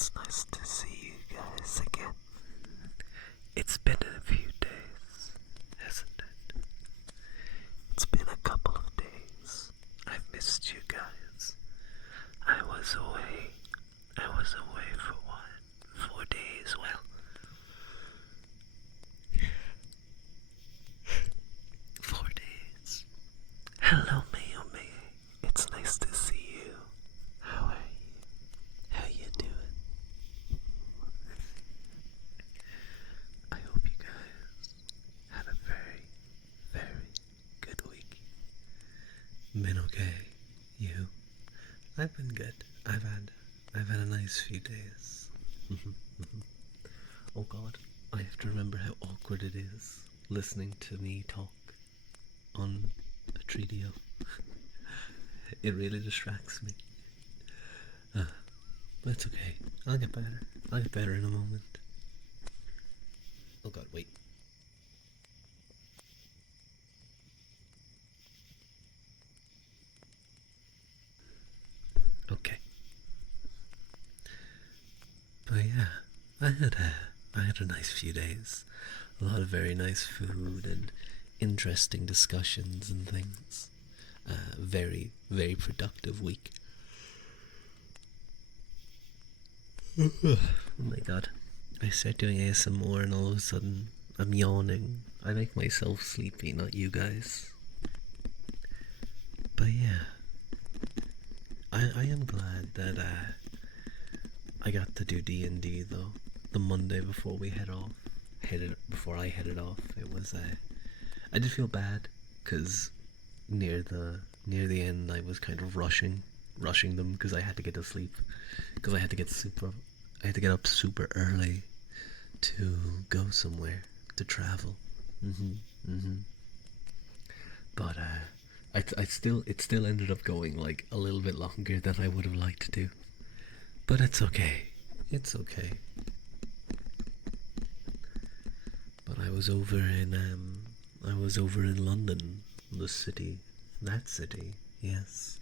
It's nice to see you guys again. It's been a few days, hasn't it? It's been a couple of days. I've missed you guys. I was away. For what? 4 days, well. 4 days. Hello, Mayome. It's nice to see you. How are you? How you doing? I hope you guys had a very, very good week. Been okay? You? I've been good. I've had a nice few days. Oh God, I have to remember how awkward it is listening to me talk on a Treadio. It really distracts me. But it's okay. I'll get better. I'll get better in a moment. Oh God, wait. Okay. But yeah, I had a nice few days. A lot of very nice food and interesting discussions and things. Very, very productive week. Oh my God. I start doing ASMR and all of a sudden I'm yawning. I make myself sleepy, not you guys. But yeah, I am glad that I got to do D&D though. The Monday before we before I headed off, it was I did feel bad because near the end I was kind of rushing them because I had to get to sleep because I had to get up super early to go somewhere to travel. But it still ended up going like a little bit longer than I would have liked to. But it's okay. It's okay. But I was over in London, the city, that city. Yes,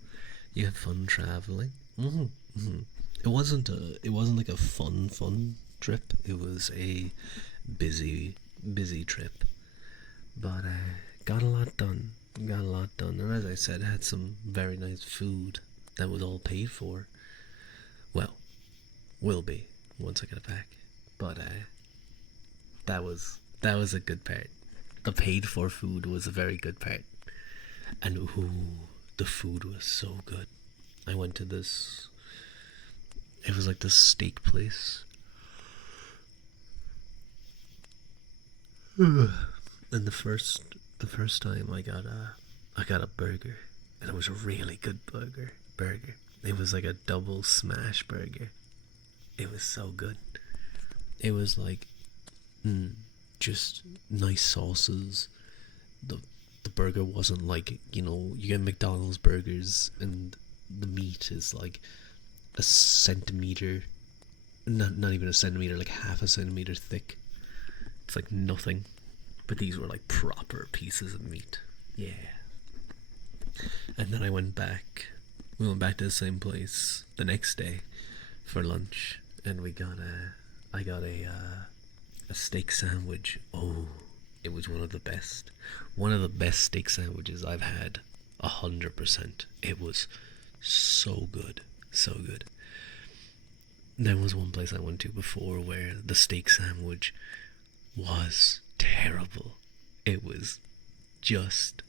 you had fun traveling. It wasn't like a fun trip. It was a busy trip. But got a lot done. And as I said, had some very nice food that was all paid for. Well, will be once I get it back. But that was a good part. The paid for food was a very good part. And the food was so good. I went to this. It was like this steak place. And the first time I got a burger, and it was a really good burger. It was like a double smash burger. It was so good. It was like just nice sauces. The burger wasn't like, you get McDonald's burgers and the meat is like a centimeter, not even a centimeter, like half a centimeter thick. It's like nothing. But these were like proper pieces of meat. Yeah. And then we went back to the same place the next day for lunch, and I got a steak sandwich. Oh, it was one of the best steak sandwiches I've had. 100%. It was so good, so good. There was one place I went to before where the steak sandwich was terrible. It was just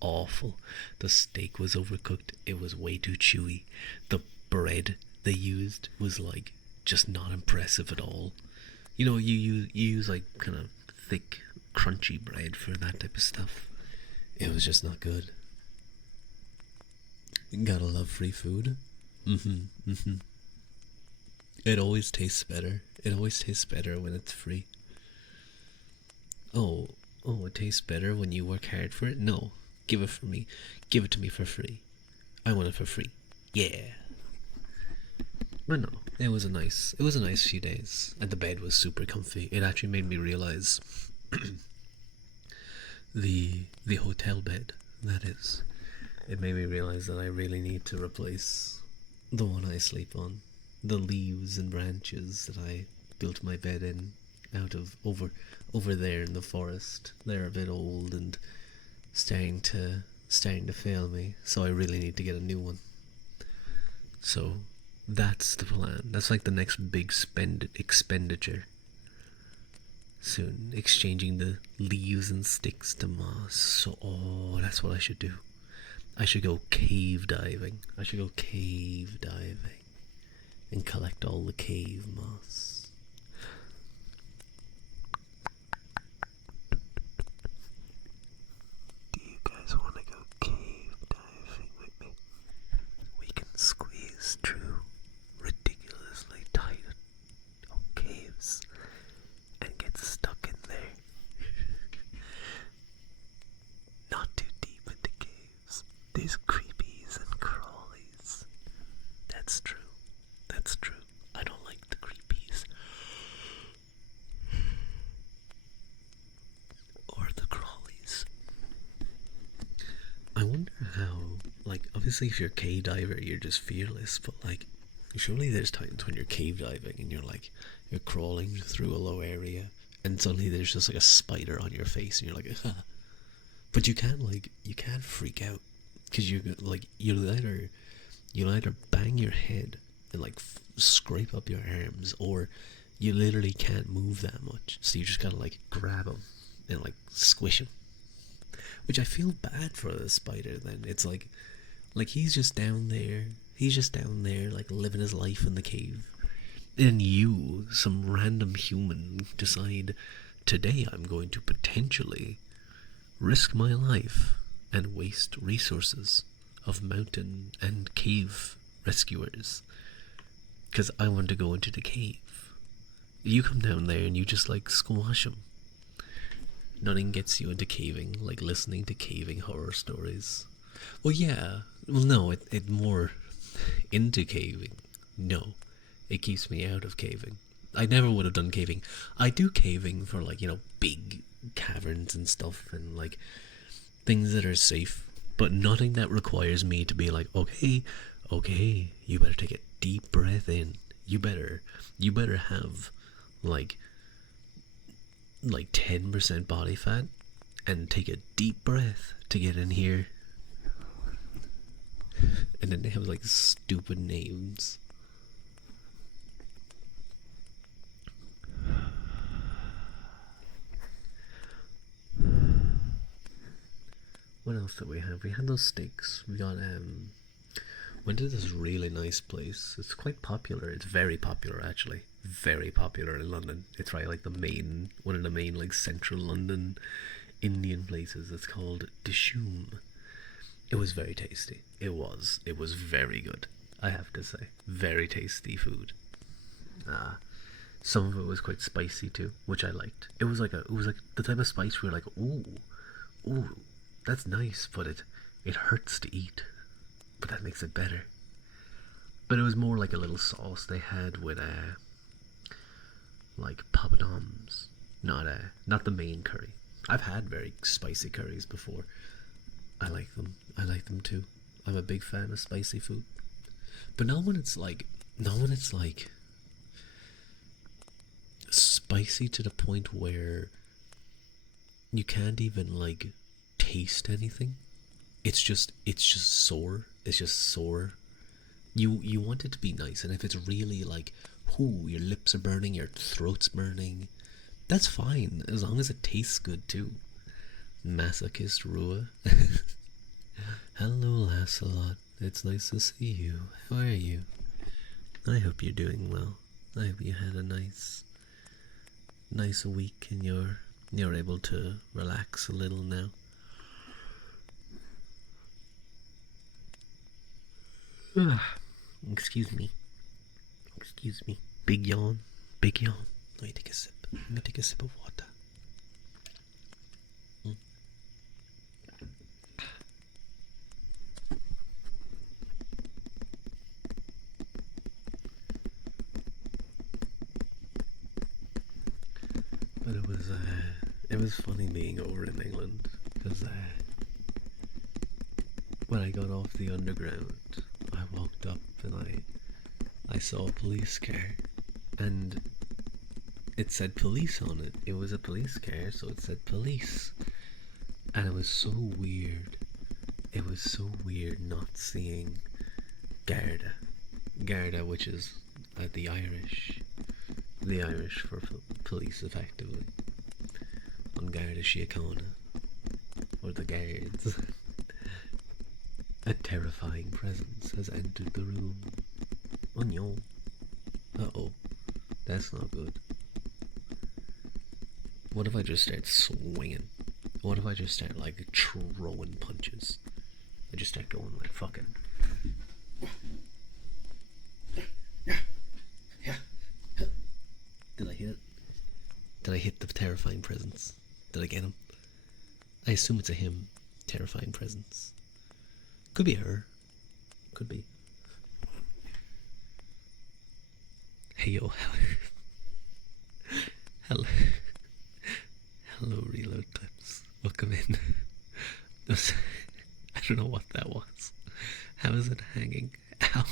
awful. The steak was overcooked. It was way too chewy. The bread they used was like just not impressive at all. You use like kind of thick, crunchy bread for that type of stuff. It was just not good. Gotta love free food. It always tastes better. It always tastes better when it's free. Oh, it tastes better when you work hard for it? No. Give it for me. Give it to me for free. I want it for free. Yeah. But no, it was a nice few days. And the bed was super comfy. It actually made me realize the hotel bed, that is. It made me realize that I really need to replace the one I sleep on. the leaves and branches that I built my bed in out of over there in the forest. They're a bit old and starting to fail me, so I really need to get a new one. So that's the plan. That's like the next big expenditure. Soon, exchanging the leaves and sticks to moss. So, oh, that's what I should do. I should go cave diving. And collect all the cave moss. Do you guys want to go cave diving with me? We can squeeze through ridiculously tight caves and get stuck in there. Not too deep into caves. There's creepies and crawlies. That's true. I don't like the creepies. Or the crawlies. I wonder how, like, obviously if you're a cave diver, you're just fearless, but like, surely there's times when you're cave diving and you're crawling through a low area and suddenly there's just like a spider on your face and you're like, ah. But you can't freak out because you'll either bang your head and like scrape up your arms, or you literally can't move that much, so you just gotta like grab him and like squish him, which I feel bad for the spider. Then it's like he's just down there like living his life in the cave, and you, some random human, decide today I'm going to potentially risk my life and waste resources of mountain and cave rescuers because I want to go into the cave. You come down there and you just like squash them. Nothing gets you into caving like listening to caving horror stories. Well, yeah. Well, no, it more into caving. No, it keeps me out of caving. I never would have done caving. I do caving for like, big caverns and stuff and like things that are safe, but nothing that requires me to be like, okay, you better take a deep breath in. You better have like 10% body fat and take a deep breath to get in here. And then they have like stupid names. What else did we have? We had those steaks. We got went to this really nice place. It's quite popular. It's very popular actually. Very popular in London. It's right like one of the main like central London Indian places. It's called Dishoom. It was very tasty. It was very good, I have to say. Very tasty food. Some of it was quite spicy too, which I liked. It was like the type of spice where you're like, ooh, that's nice, but it hurts to eat. But that makes it better. But it was more like a little sauce they had with like papadums, not the main curry. I've had very spicy curries before. I like them too. I'm a big fan of spicy food. But not when it's like spicy to the point where you can't even like taste anything. It's just sore. It's just sore. You want it to be nice, and if it's really like, your lips are burning, your throat's burning, that's fine as long as it tastes good too. Masochist Rua. Hello, Lassalot. It's nice to see you. How are you? I hope you're doing well. I hope you had a nice week and you're able to relax a little now. Excuse me. Big yawn. Let me take a sip of water. But it was funny being over in England because when I got off the underground, I walked up and I I saw a police car, and it said police on it. It was a police car, so it said police. And it was so weird. It was so weird not seeing Garda. Garda, which is the Irish. The Irish for police, effectively. On Garda Síochána. Or the guards. A terrifying presence has entered the room. Oh no. Uh-oh. That's not good. What if I just start swinging? What if I just start, like, throwing punches? I just start going, like, fucking... Did I hit it? Did I hit the terrifying presence? Did I get him? I assume it's a him. Terrifying presence. Could be her. Could be. Hey yo. Hello. Hello, Reload Clips. Welcome in. I don't know what that was. How is it hanging? Ow.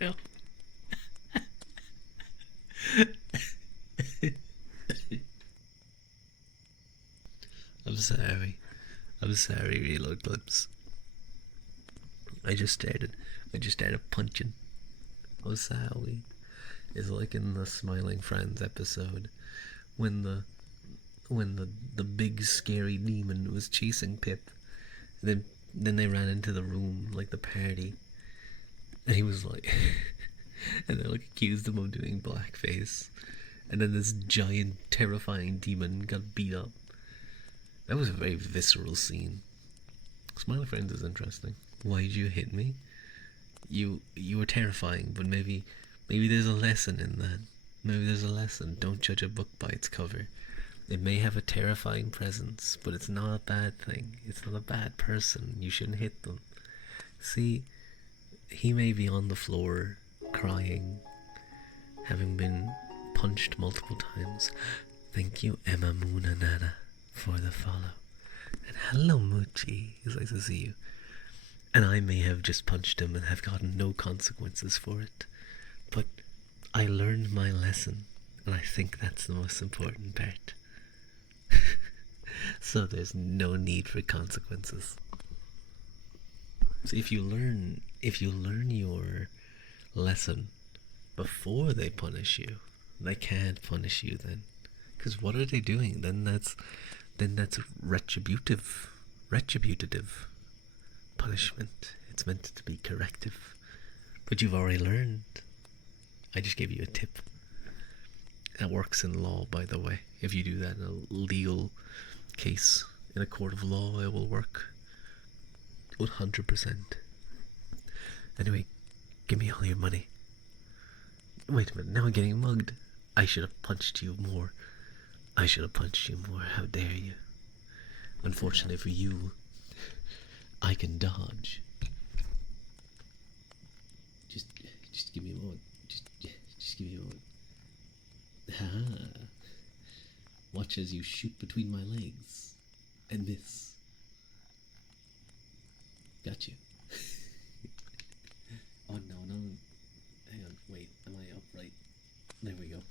No. I'm sorry. I'm sorry, Reload Clips. I just started punching. Oh, Sally. It's like in the Smiling Friends episode when the big scary demon was chasing Pip. Then they ran into the room, like the party, and he was like, and they like accused him of doing blackface, and then this giant, terrifying demon got beat up. That was a very visceral scene. Smiling Friends is interesting. Why did you hit me? You were terrifying, but maybe there's a lesson in that. Maybe there's a lesson. Don't judge a book by its cover. It may have a terrifying presence, but it's not a bad thing. It's not a bad person. You shouldn't hit them. See, he may be on the floor, crying, having been punched multiple times. Thank you, Emma Moonanana, for the follow. And hello, Moochie. It's nice to see you. And I may have just punched him and have gotten no consequences for it. But I learned my lesson, and I think that's the most important part. So there's no need for consequences. So if you learn your lesson before they punish you, they can't punish you then. Because what are they doing? Then that's retributive punishment. It's meant to be corrective. But you've already learned. I just gave you a tip. That works in law, by the way. If you do that in a legal case in a court of law, it will work 100%. Anyway, give me all your money. Wait a minute, now I'm getting mugged. I should have punched you more. How dare you? Unfortunately for you, I can dodge. Just give me a moment. Just give me a moment. Ha! Watch as you shoot between my legs. And this. Got you. Oh no. Hang on, wait, am I upright? There we go.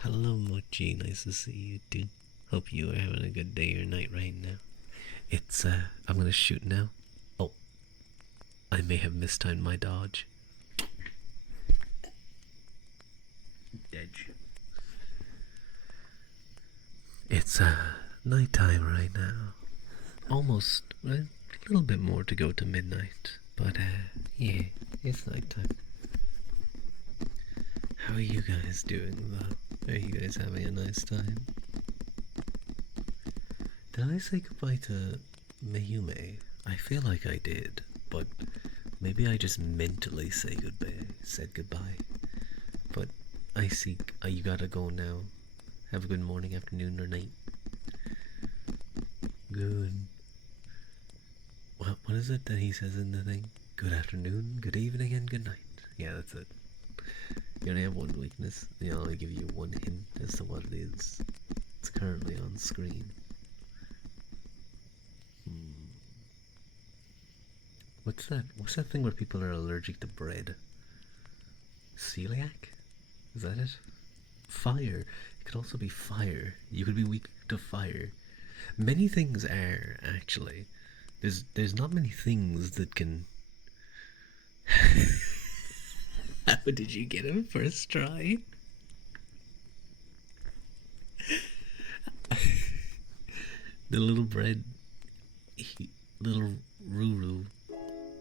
Hello, Mochi, nice to see you too. Hope you are having a good day or night right now. It's, I'm gonna shoot now. Oh, I may have mistimed my dodge. Dead. It's, nighttime right now. Almost, right? A little bit more to go to midnight. But, yeah, it's nighttime. How are you guys doing, though? Are you guys having a nice time? Did I say goodbye to Mayume? I feel like I did, but maybe I just mentally said goodbye. But I see, you gotta go now. Have a good morning, afternoon, or night. Good. What is it that he says in the thing? Good afternoon, good evening, and good night. Yeah, that's it. You only have one weakness. I'll only give you one hint as to what it is. It's currently on screen. What's that? What's that thing where people are allergic to bread? Celiac? Is that it? Fire. It could also be fire. You could be weak to fire. Many things are, actually. There's not many things that can. How did you get him first try? The little bread, little Ruru.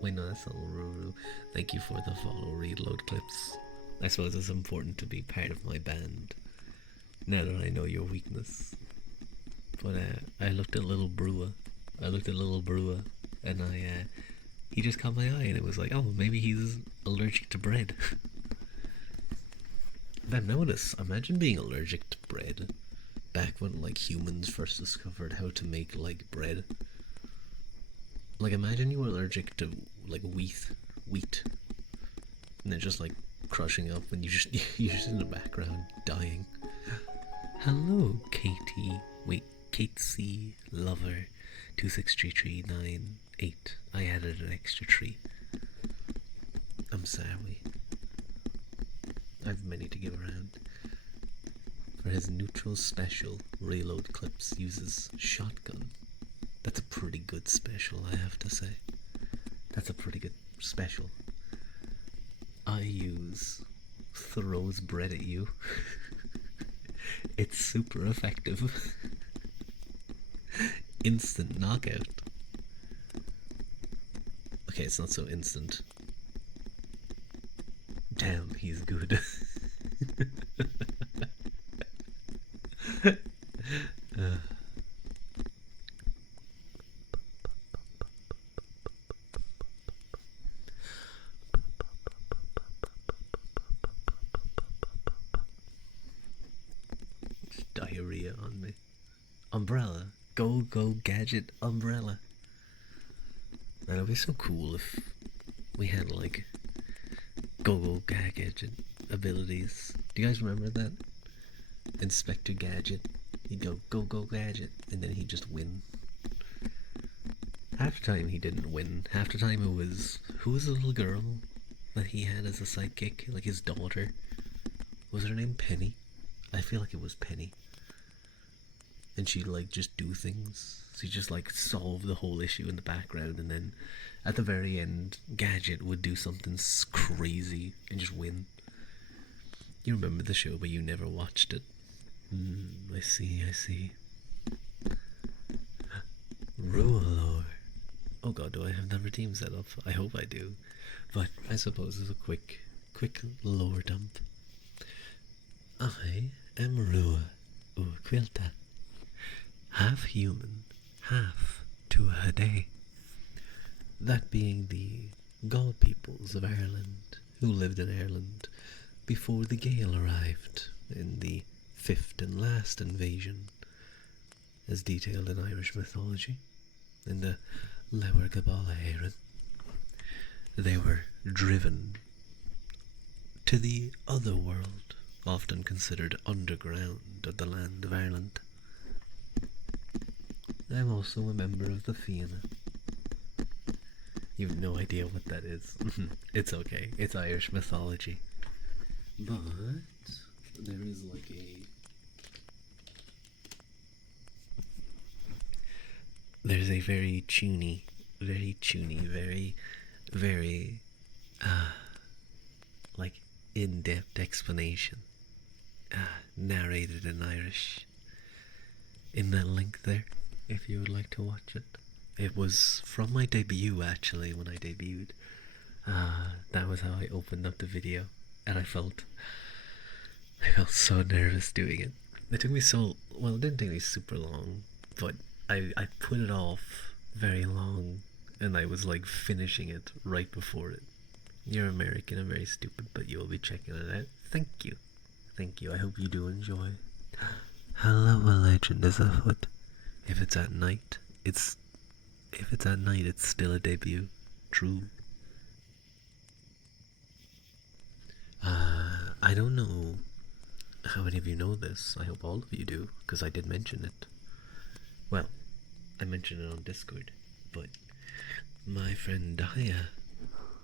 Wait, no, that's not Ruru. Thank you for the follow. Reload clips. I suppose it's important to be part of my band. Now that I know your weakness. But I looked at little Brewer. And he just caught my eye, and it was like, oh, maybe he's allergic to bread. Then notice, imagine being allergic to bread back when like humans first discovered how to make like bread. Like imagine you were allergic to like wheat, and then just like crushing up, and you're just in the background dying. Hello, Katie. Wait, Kate C. Lover 26339 I added an extra 3. I'm sorry. I've many to give around. For his neutral special, Reload Clips uses shotgun. That's a pretty good special, I have to say. That's a pretty good special. I use throws bread at you. It's super effective. Instant knockout. Okay, it's not so instant. Damn, he's good. Diarrhea on me. Umbrella. Go gadget umbrella. That would be so cool if we had like go gadget abilities. Do you guys remember that? Inspector Gadget. He'd go gadget, and then he'd just win. Half the time he didn't win. Half the time it was, who was the little girl that he had as a sidekick? Like his daughter. Was her name Penny? I feel like it was Penny. And she'd like just do things. She'd just like solve the whole issue in the background, and then at the very end, Gadget would do something crazy and just win. You remember the show, but you never watched it. I see. Rulor. Oh god, do I have the redeem set up? I hope I do. But I suppose it's a quick lore dump. I am Rua Quilta. Half human, half Tuatha. That being the Gaul peoples of Ireland who lived in Ireland before the Gael arrived in the 5th and last invasion, as detailed in Irish mythology, in the Leabhar Gabála Éireann. They were driven to the other world, often considered underground of the land of Ireland. I'm also a member of the Fianna. You have no idea what that is. It's okay. It's Irish mythology. But there is like there's a very tuny, very like in-depth explanation narrated in Irish in that link there, if you would like to watch it. It was from my debut, actually, when I debuted. That was how I opened up the video, and I felt so nervous doing it. It took me it didn't take me super long, but I put it off very long, and I was like finishing it right before it. You're American and very stupid, but you'll be checking it out. Thank you. I hope you do enjoy. Hello, a legend is afoot. If it's at night, it's still a debut. True. I don't know how many of you know this. I hope all of you do, because I did mention it. Well, I mentioned it on Discord, but My friend Daya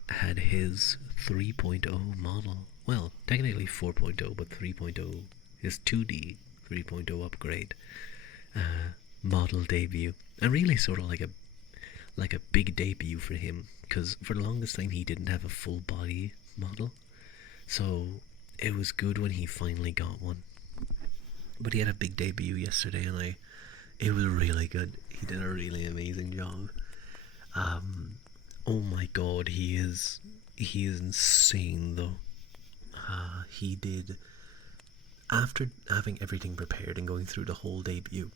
had his 3.0 model. Well, technically 4.0, but 3.0, his 2D 3.0 upgrade model debut. And really sort of like a big debut for him, because for the longest time he didn't have a full body model. So it was good when he finally got one. But he had a big debut yesterday, and it was really good. He did a really amazing job. Oh my god, he is insane though. He did, after having everything prepared and going through the whole debut,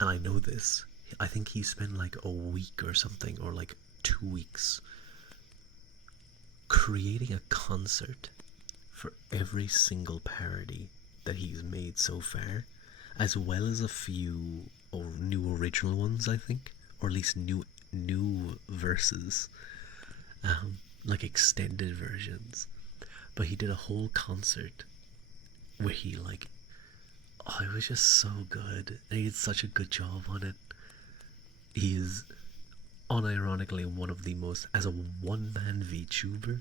and I know this, I think he spent like a week or something, or like 2 weeks, creating a concert for every single parody that he's made so far, as well as a few new original ones, I think, or at least new verses, like extended versions. But he did a whole concert where he like, oh, it was just so good. And he did such a good job on it. He is unironically one of the most, as a one-man VTuber,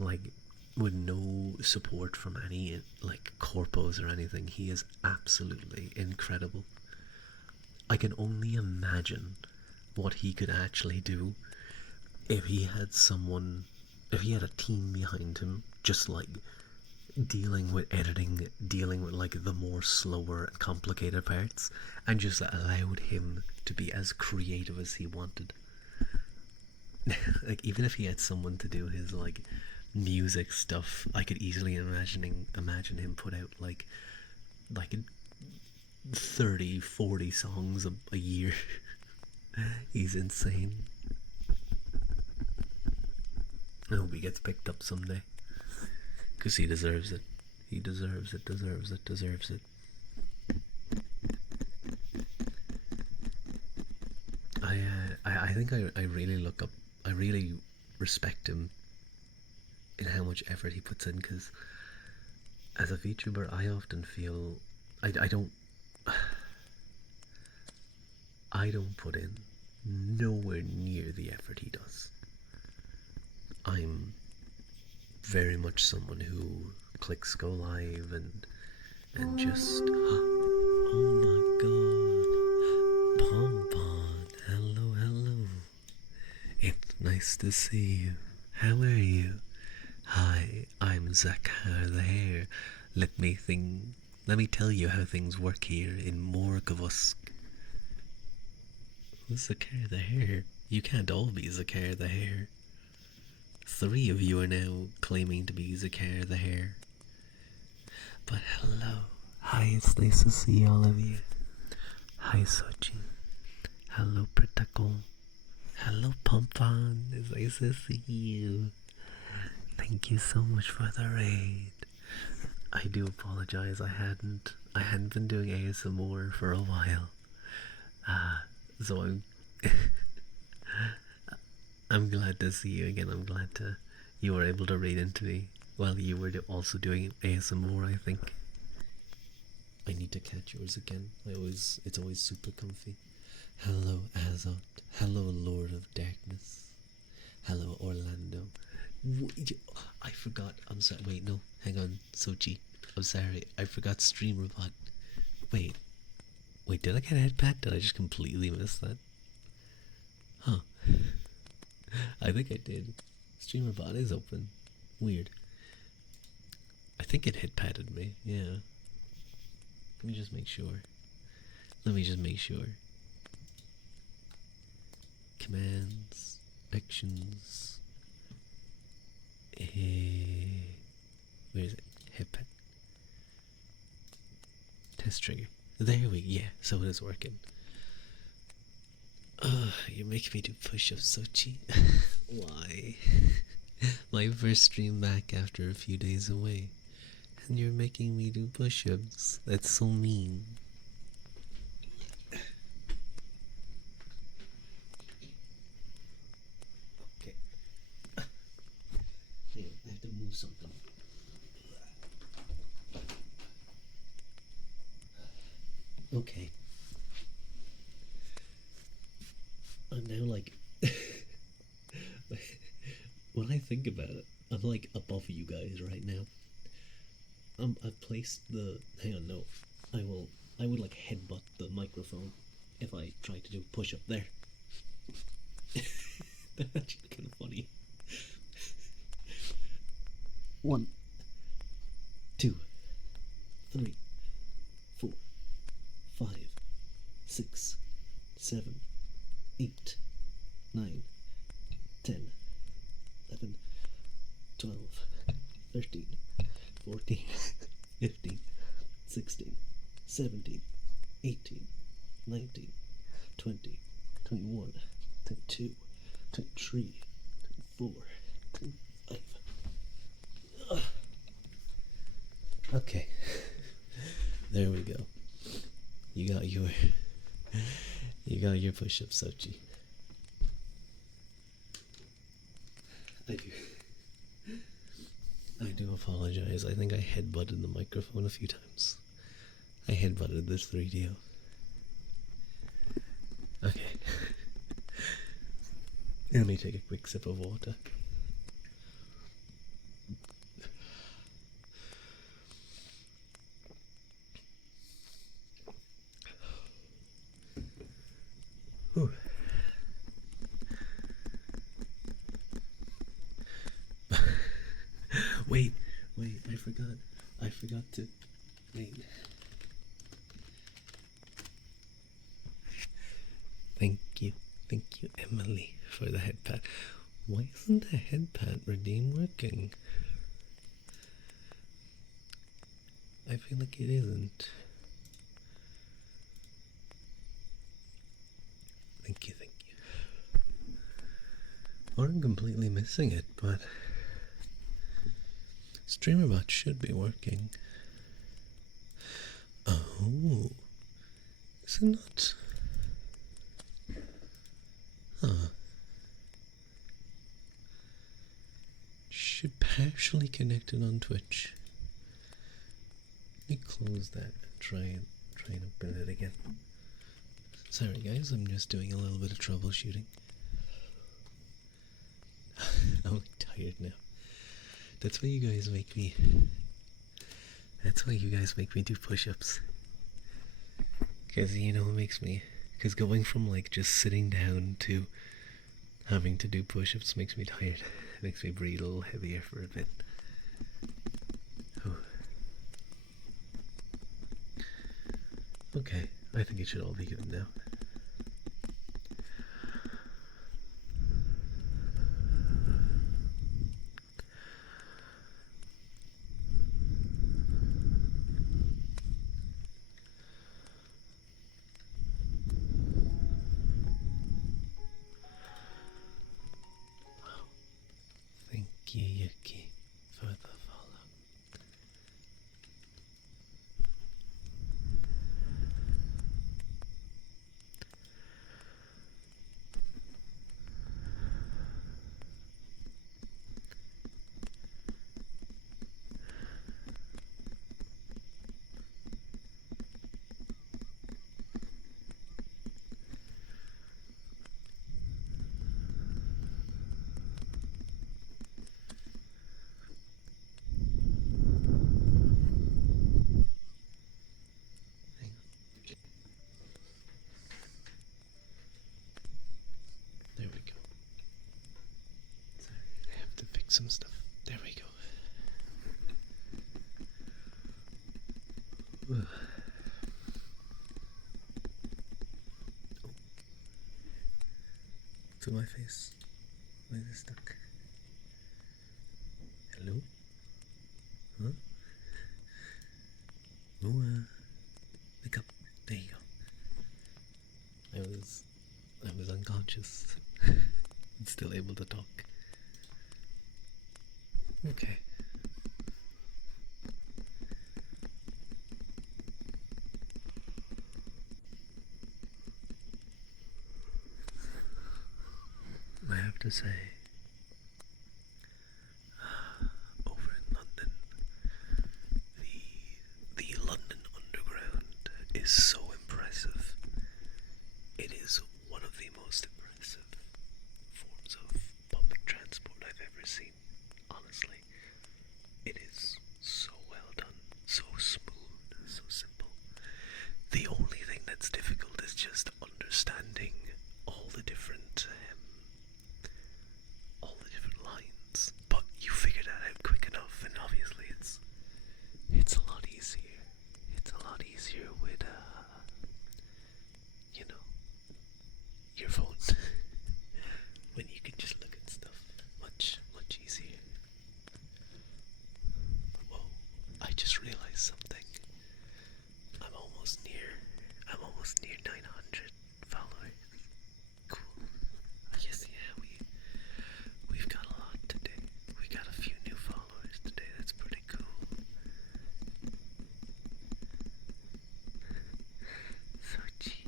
like with no support from any like corpos or anything, he is absolutely incredible. I can only imagine what he could actually do if he had someone, if he had a team behind him, just like dealing with editing, dealing with like the more slower and complicated parts, and just allowed him to be as creative as he wanted. Like even if he had someone to do his like music stuff, I could easily imagine him put out like 30, 40 songs a year. He's insane. I hope he gets picked up someday, because he deserves it. He deserves it, deserves it, deserves it. I think I really look up, I really respect him in how much effort he puts in, because as a VTuber, I often feel I don't I don't put in nowhere near the effort he does. I'm very much someone who clicks go live and just oh my god, Pompon, hello, hello. It's nice to see you. How are you? Hi, I'm Zakar the Hare. Let me think. Let me tell you how things work here in Morkovusk. Who's Zakar the Hare? You can't all be Zakar the Hare. 3 of you are now claiming to be Zakar the Hare. But hello. Hi, it's nice to see all of you. Hi, Sochi. Hello, Protocol. Hello, Pompon. It's nice to see you. Thank you so much for the raid. I do apologize. I hadn't been doing ASMR for a while. So I'm glad to see you again. I'm glad you were able to raid into me while you were also doing ASMR, I think. I need to catch yours again. It's always super comfy. Hello, Azot. Hello, Lord of Darkness. Hello, Orlando. I forgot. I'm sorry. Wait, no. Hang on, Sochi. I'm sorry. I forgot StreamerBot. Wait. Wait, did I get a headpad? Did I just completely miss that? Huh. I think I did. StreamerBot is open. Weird. I think it headpadded me. Yeah. Let me just make sure. Commands. Actions. Where is it? Headpad. Test trigger. There we go. Yeah, so it is working. You're making me do push-ups, Sochi. Why? My first stream back after a few days away. And you're making me do push-ups. That's so mean. Okay. Yeah, I have to move something. Okay. I'm now like think about it, I'm like above you guys right now. I've placed the. Hang on, no. I will. I would like headbutt the microphone if I try to do push up there. That's actually kind of funny. 1, 2, 3, 4, 5, 6, 7, 8, 9, 10, 11, 12, 13, 14, 15, 16, 17, 18, 19, 20, 21, 22, 23, 24, 25. Ugh. Okay. There we go. You got your push-ups, Sochi. I do apologize. I think I headbutted the microphone a few times. I headbutted this 3DO. Okay. Let me take a quick sip of water. Whew. Wait, I forgot to. Wait. Thank you, Emily, for the head pat. Why isn't the head pat redeem working? I feel like it isn't. Thank you. Or I'm completely missing it, but StreamerBot should be working. Oh, is it not? Huh. Should partially connected on Twitch. Let me close that and try and open it again. Sorry guys, I'm just doing a little bit of troubleshooting. I'm tired now. That's why you guys make me. That's why you guys make me do push-ups. Cause you know it makes me. Cause going from like just sitting down to having to do push-ups makes me tired. It makes me breathe a little heavier for a bit. Oh. Okay, I think it should all be good now. Thank you, Yuki, for the follow. There we go. Sorry, I have to fix some stuff. There we go. Ugh. Oh. To my face. Why is it stuck? Hello? Huh? Noah. Wake up. There you go. I was unconscious. And still able to talk. Okay. I have to say, over in London, the London Underground is so impressive. It is one of the most impressive forms of public transport I've ever seen. near 900 followers. Cool. Yes, yeah, we've got a lot today. We got a few new followers today. That's pretty cool. So gee,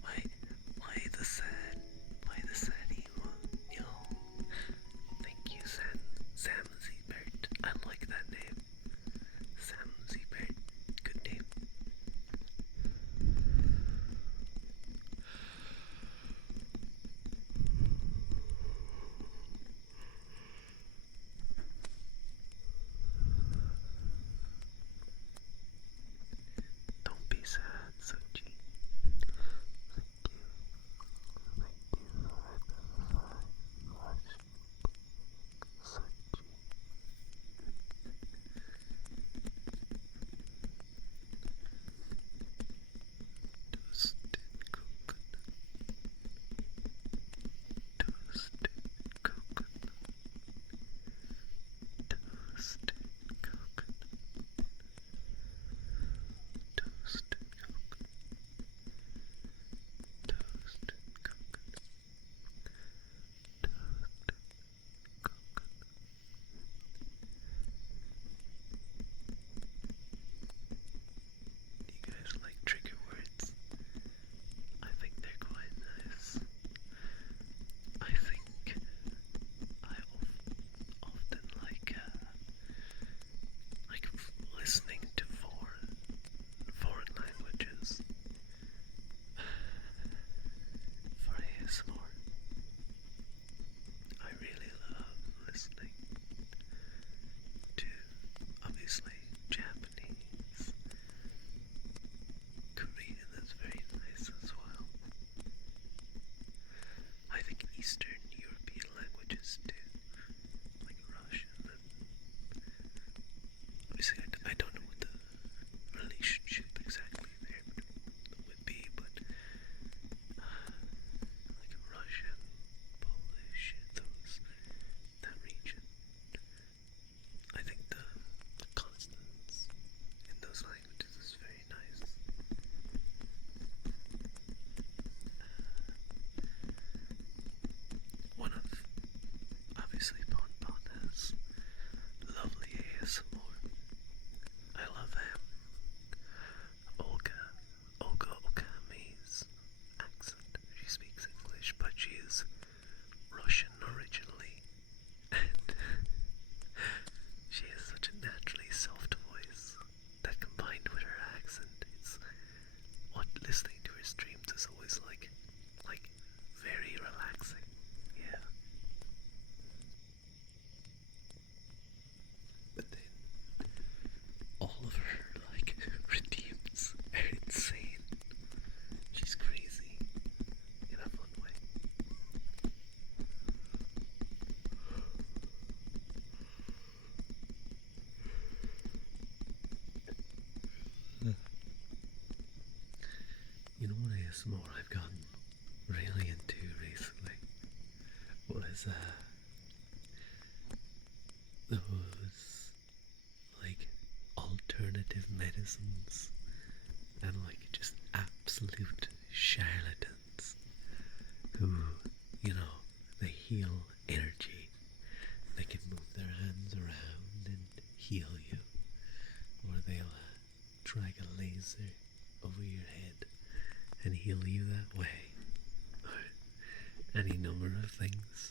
why the sad emo? Yo, thank you, Sam Zebert. I like that name. Sam Zebert. Good name. Don't be sad, Sochi. Toasted coconut. Toasted coconut. Toasted coconut. Toasted coconut. Toasted coconut. Toasted coconut. Do you guys like trigger words? I think they're quite nice. I think I often like listening to foreign languages for ASMR. I really love listening to, obviously, Japanese. Korean is very nice as well. I think Eastern European languages too, like Russian. And obviously, I don't know what the relationship exactly there would be, but like Russian, Polish, that region. I think the consonants in those languages is very nice. One of, obviously, Bon has lovely ASMR. I love him. Olga Okami's accent. She speaks English, but she is Russian originally, and she has such a naturally soft voice that combined with her accent, it's what listening to her streams is always like very relaxing. Yeah. But then all of her redeems are insane. She's crazy in a fun way. You know what ASMR I've gotten really into recently was those alternative medicines and just absolute charlatans who, they heal energy. They can move their hands around and heal you, or they'll drag a laser over your head and heal you that way, or any number of things.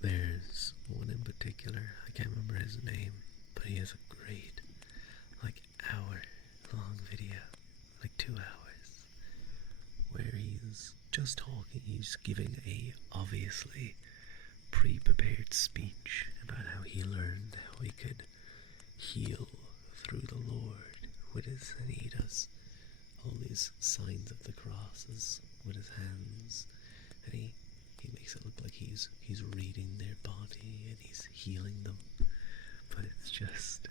There's one in particular, I can't remember his name, but he has a great, hour long video, 2 hours, where he's just talking, he's giving a obviously pre-prepared speech about how he learned how he could heal through the Lord with his, and he does all these signs of the crosses with his hands, and he makes it look like he's reading their body and he's healing them, but it's just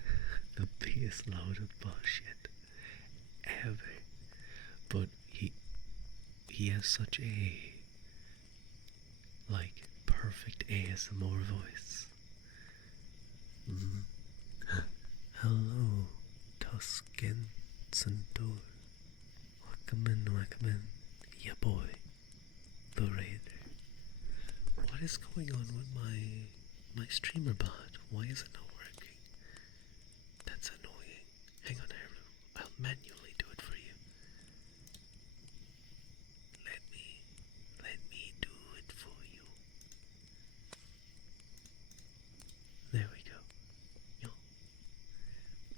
the biggest load of bullshit ever. But he has such a perfect ASMR voice. Hello, Tuscan Centaur. Wackaman, ya boy, the Raider. What is going on with my streamer bot? Why is it not working? That's annoying. Hang on, Haru. I'll manually do it for you. Let me do it for you. There we go. Yo,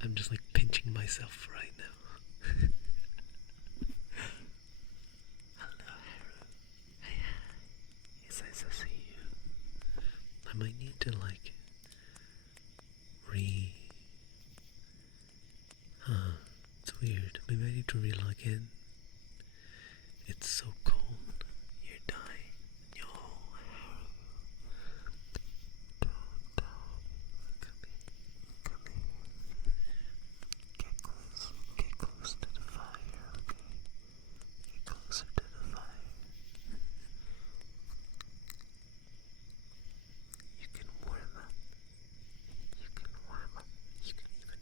I'm just like pinching myself right now. Hello, Haru. Hi. It's nice to see you. I might need to like it's weird. Maybe I need to re-log in. It's so cold. You're dying. Yo, Haru. Come here. Get close to the fire, okay? Get closer to the fire. You can warm up. You can even,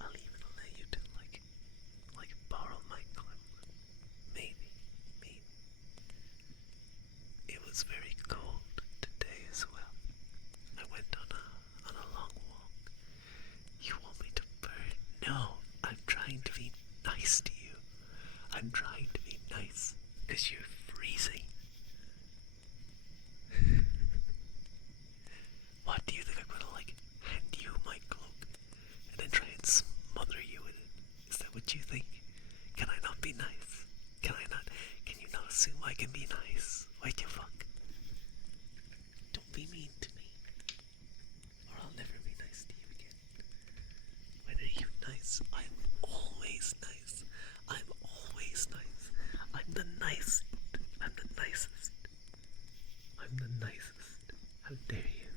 I'll even let you to like borrow my clothes. Maybe. It was very cold today as well. I went on a long walk. You want me to burn? No, I'm trying to be nice to you. I'm trying to be nice because you're freezing. What do you think I'm gonna like hand you my cloak and then try and smother you in it? Is that what you think? Can I not be nice? Can you not assume I can be nice? Why the fuck? Don't be mean to me, or I'll never be nice to you again. Whether you're nice, I'm always nice. I'm always nice. I'm the nicest. I'm the nicest. I'm the nicest. How dare you?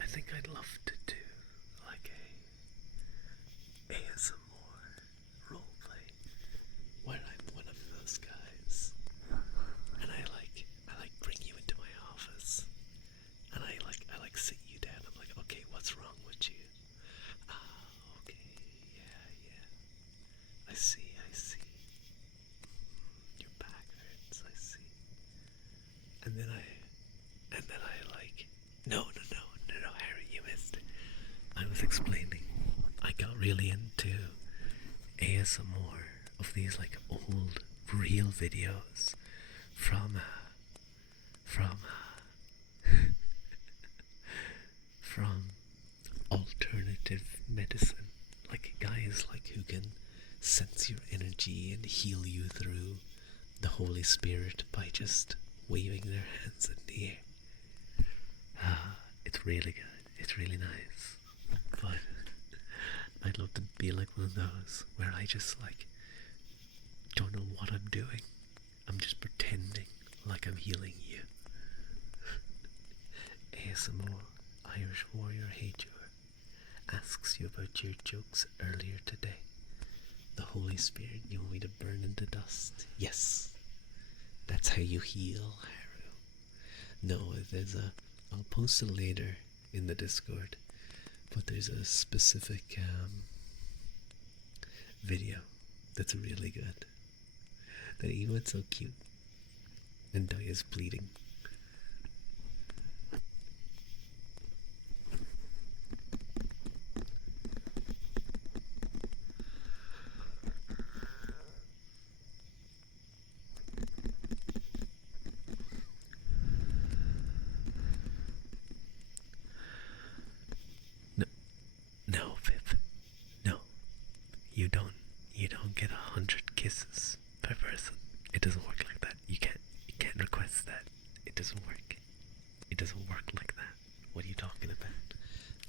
I think I'd love to do like a ASMR roleplay where I'm one of those guys and I bring you into my office and I sit you down. I'm like, okay, what's wrong with you? Okay, yeah. I see. Your back hurts, I see. And then I no, Harry, you missed it. I was explaining. I got really into ASMR of these like old real videos from from alternative medicine, like guys like who can sense your energy and heal you through the Holy Spirit by just waving their hands in the air. It's really good. It's really nice. But I'd love to be like one of those where I just like don't know what I'm doing. I'm just pretending like I'm healing you. ASMR Irish Warrior Hajor asks you about your jokes earlier today. The Holy Spirit you want me to burn into dust? Yes. That's how you heal, Haru. No, I'll post it later in the Discord, but there's a specific video that's really good. That Ewan's so cute, and Daya's bleeding. No, Pip. No. You don't get 100 kisses per person. It doesn't work like that. You can't request that. It doesn't work. It doesn't work like that. What are you talking about?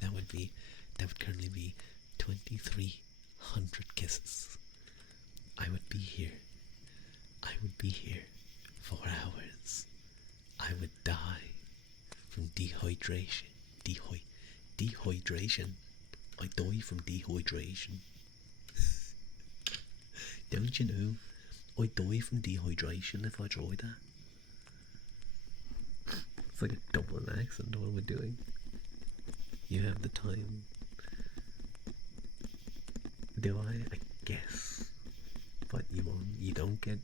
That would currently be 2,300 kisses. I would be here. I would be here for hours. I would die from dehydration. Dehydration. I die from dehydration. Don't you know? I die from dehydration if I try that. It's like a Dublin accent. What am I doing? You have the time. Do I? I guess. But you won't. You don't get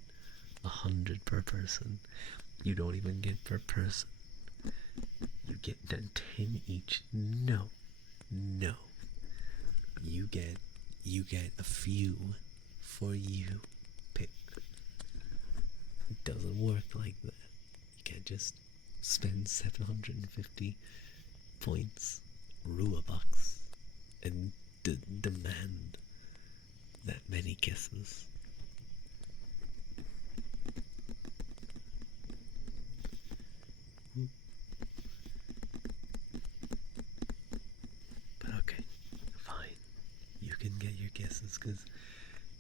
100 per person. You don't even get per person. You get 10 each. No. No. You get a few for you. Pick. It doesn't work like that. You can't just spend 750 points, Ruabucks, and demand that many kisses. But okay, fine. You can get your kisses because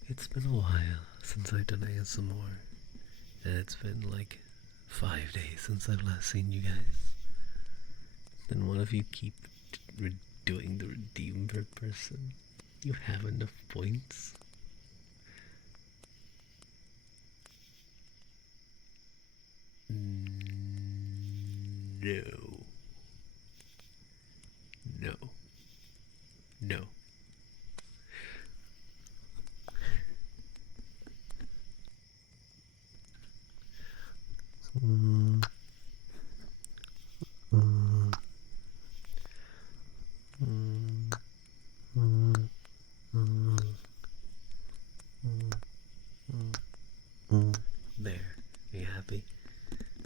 it's been a while since I've done ASMR. And it's been like 5 days since I've last seen you guys. Then what if you keep doing the redeem per person? You have enough points. No. No. No. There. Are you happy?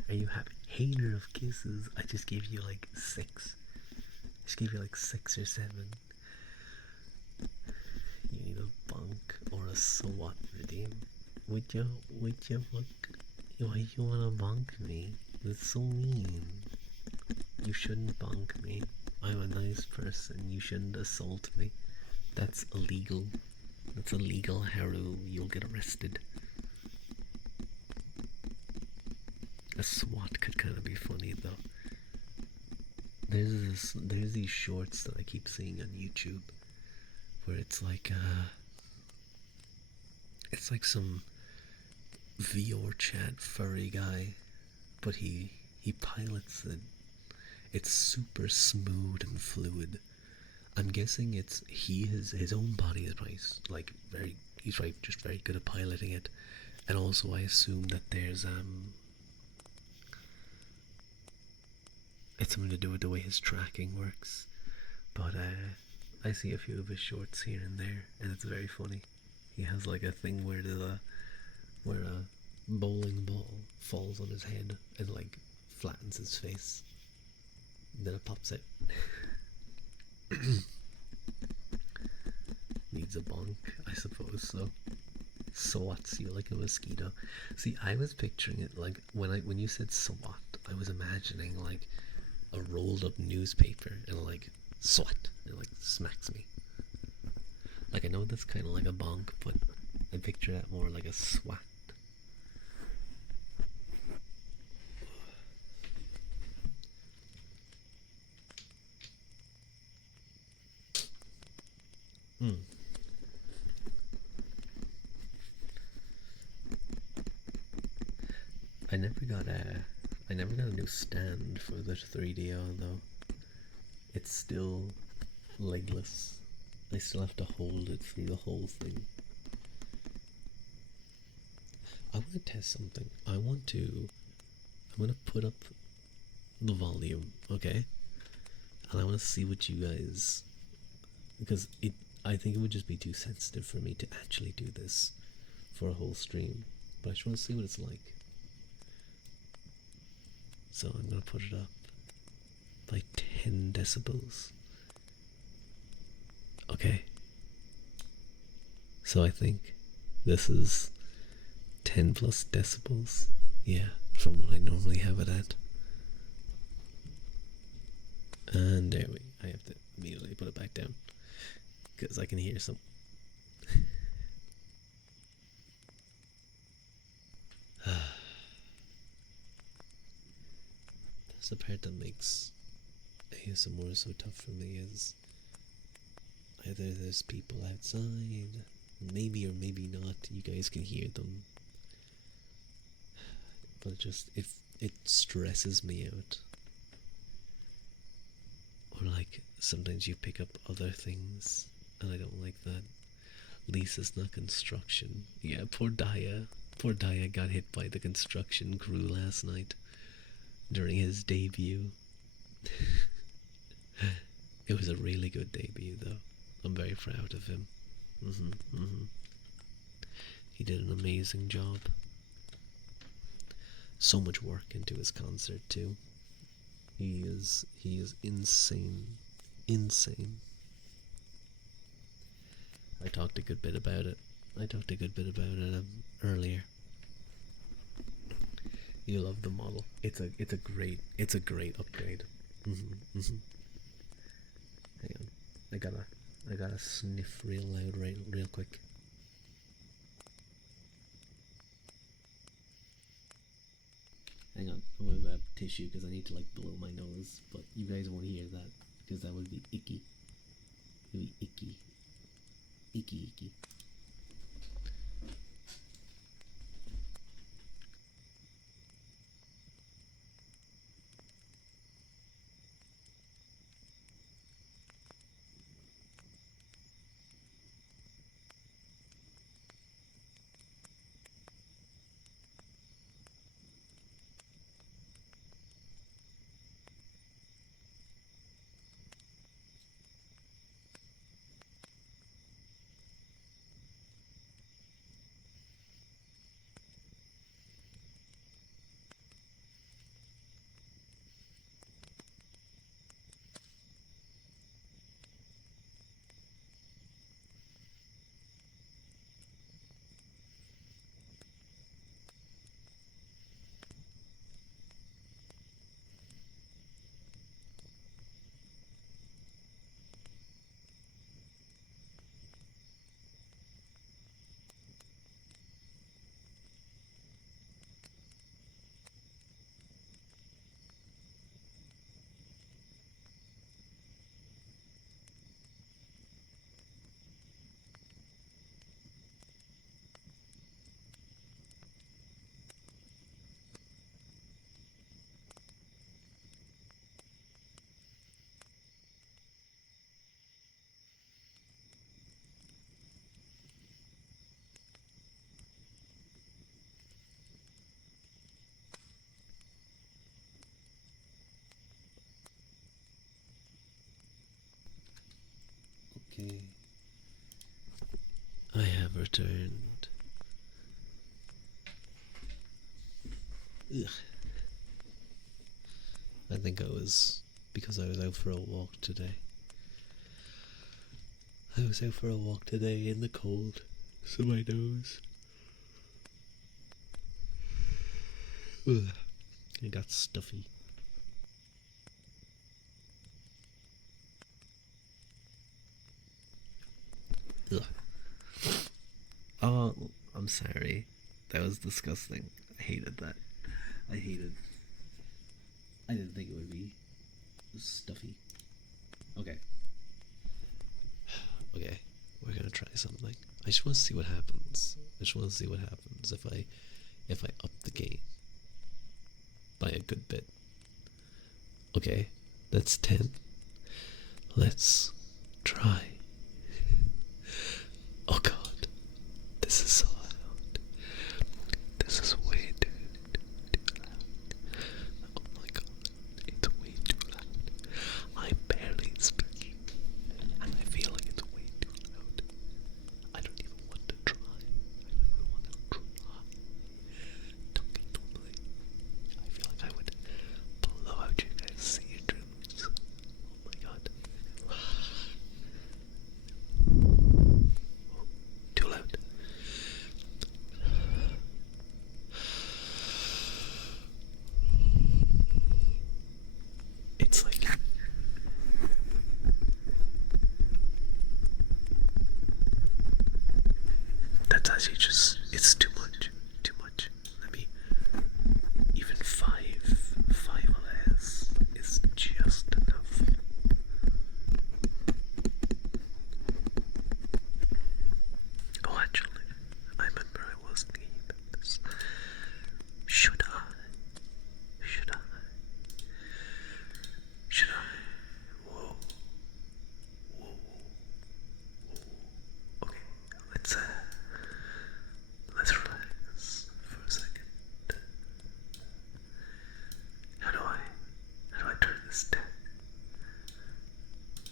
Are you happy? Hater of kisses. I just gave you like 6. I just gave you like 6 or 7. You need a bunk or a SWAT redeem. Would you fuck? Why you wanna bunk me? That's so mean. You shouldn't bunk me. I'm a nice person. You shouldn't assault me. That's illegal. That's illegal, Haru. You'll get arrested. A SWAT could kind of be funny though. There's these shorts that I keep seeing on YouTube where it's like some VR chat furry guy, but he pilots it. It's super smooth and fluid. I'm guessing it's his own body is probably like he's right, just very good at piloting it, and also I assume that there's it's something to do with the way his tracking works. But I see a few of his shorts here and there, and it's very funny. He has like a thing where a bowling ball falls on his head and like flattens his face. And then it pops out. Needs a bonk, I suppose so. Swats you like a mosquito. See, I was picturing it like when you said SWAT, I was imagining like a rolled up newspaper and like SWAT, and like smacks me. Like I know that's kind of like a bonk, but I picture that more like a SWAT. I never got a new stand for the 3DO though. It's still legless. I still have to hold it through the whole thing. I want to test something. I'm gonna put up the volume, okay? And I want to see what you guys, because I think it would just be too sensitive for me to actually do this for a whole stream. But I just want to see what it's like. So I'm gonna put it up by 10 decibels. Okay. So I think this is 10 plus decibels. Yeah, from what I normally have it at. And there I have to immediately put it back down. because I can hear some. That's the part that makes ASMR so tough for me is either there's people outside, maybe or maybe not, you guys can hear them, but it stresses me out. Or like sometimes you pick up other things and I don't like that. Lisa's not construction. Yeah, poor Daya. Poor Daya got hit by the construction crew last night during his debut. It was a really good debut though. I'm very proud of him. He did an amazing job. So much work into his concert too. He is insane. Insane. I talked a good bit about it. Earlier. You love the model. It's a great upgrade. Hang on. I gotta sniff real loud real quick. Hang on, I'm gonna grab tissue because I need to like blow my nose, but you guys won't hear that because that would be icky. It would be icky. Icky. Okay. I have returned. Ugh. I think because I was out for a walk today. I was out for a walk today in the cold, so my nose. Ugh. It got stuffy. Ugh. Oh, I'm sorry. That was disgusting. I hated that. I didn't think it would be stuffy. Okay. Okay. We're gonna try something. I just want to see what happens. If I up the gain by a good bit. Okay. That's 10. Let's try. Oh god. This is so loud. This is way too loud. Oh my god. It's way too loud. I'm barely speaking. And I feel like it's way too loud. I don't even want to try. Talking normally. I feel like I would blow out your guys' eardrums. Oh my god. sometimes it's too much, too much. Let me, even five less is just enough. Oh, actually, I remember I was thinking about this. Should I? Should I? Should I? Whoa. Whoa. Whoa. Okay, let's relax for a second. How do I turn this down?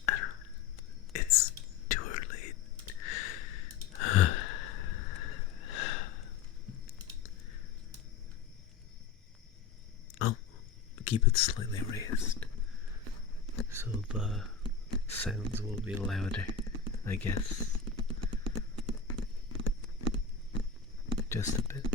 I don't know. It's too early. I'll keep it slightly raised, so the sounds will be louder, I guess. Just a bit.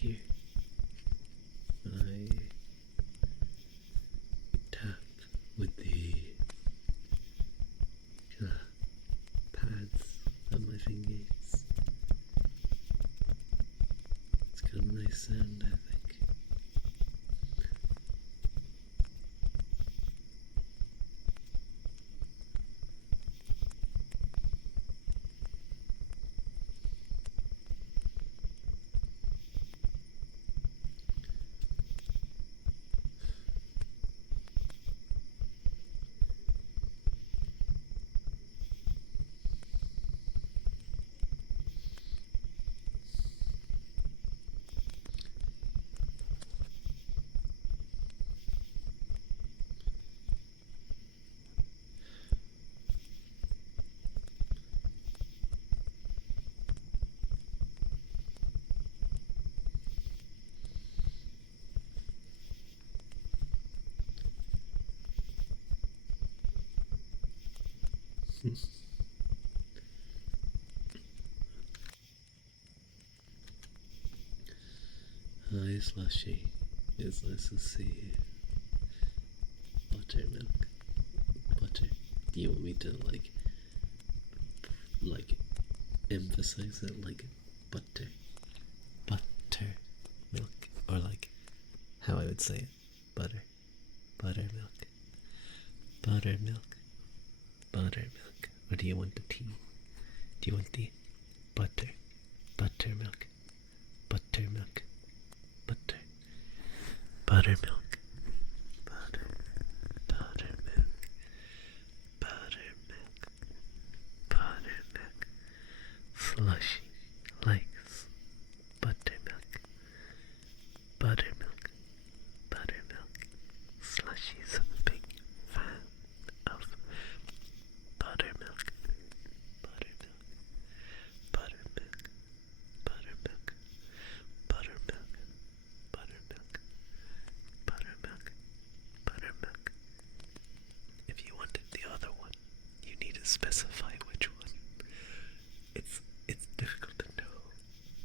hear when I tap with the pads of my fingers. It's got a nice sound, I think. Hi, Slushy. It's nice to see you. Buttermilk. Butter. Do you want me to like emphasize it like butter? Buttermilk. Or like how I would say it. Butter. Buttermilk. Buttermilk. Buttermilk. Or do you want the tea? Do you want the butter? Buttermilk. Buttermilk. Butter. Buttermilk. Butter. Buttermilk. Buttermilk. Buttermilk. Slushy likes buttermilk. Buttermilk. Buttermilk. Slushy's a big fan of buttermilk. Buttermilk. Buttermilk. Buttermilk. Buttermilk. Buttermilk. Buttermilk. Buttermilk. If you wanted the other one, you need to specify which one. It's difficult to know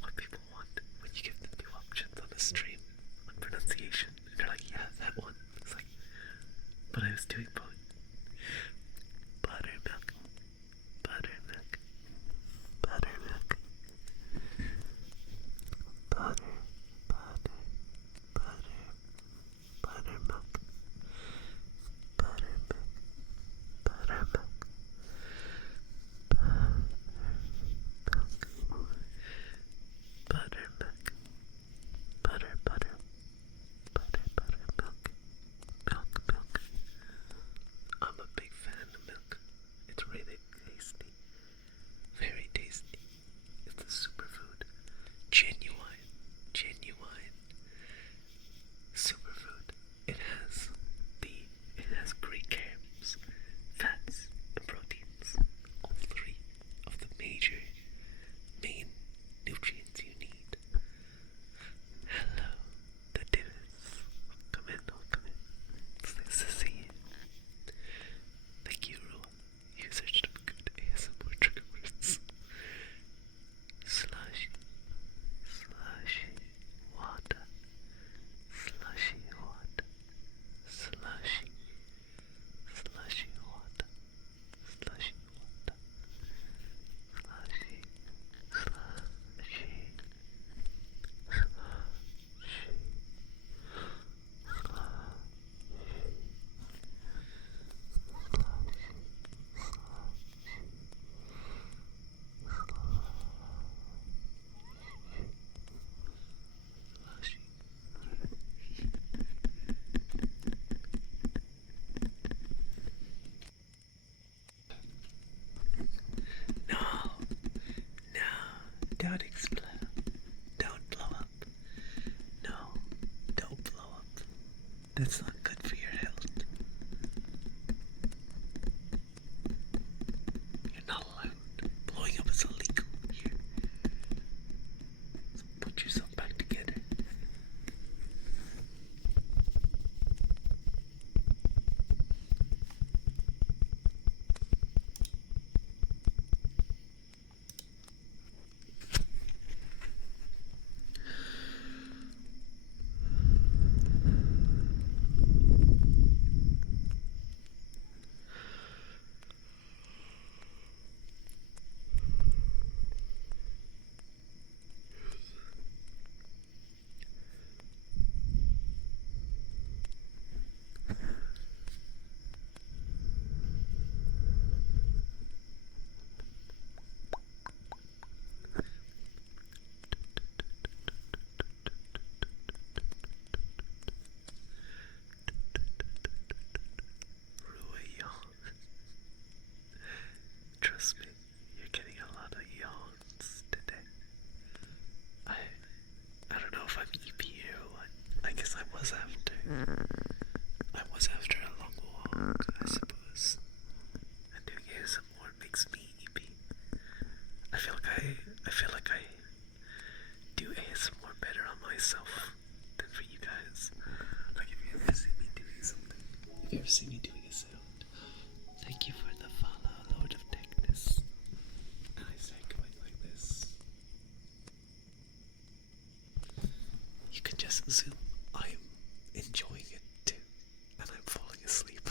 what people want when you give them two options on a stream on pronunciation. And they're like, yeah, that one. It's like, but I was doing both. Buttermilk. Buttermilk. Buttermilk. Butter. Butter. Butter. Buttermilk. Buttermilk. Buttermilk. Buttermilk. Butter, butter. Butter, butter, milk. Milk, milk. I'm a big fan of milk. It's really tasty. Very tasty. It's a superfood. Genuine. Genuine. Superfood. It has great carbs, fats, and proteins. All three of the main nutrients you need. Hello, the dudes. Come in, come in. It's nice to see you. Thank you, Rua. You searched up good ASMR trigger words. Slushy. Slushy water. Slushy water. Slushy. Slushy water. Slushy water. Slushy. Slushy. No, don't explode. Don't blow up. No, don't blow up. That's not good for your health. You're not allowed. Blowing up is illegal here. So put yourself back together. after a long walk, I suppose. And doing ASMR makes me happy. I feel like I do ASMR better on myself than for you guys. Like if you ever see me doing something, if you ever see me doing a sound, thank you for the follow, Lord of Techness. And I start going like this. You can just assume I'm enjoying it too, and I'm falling asleep.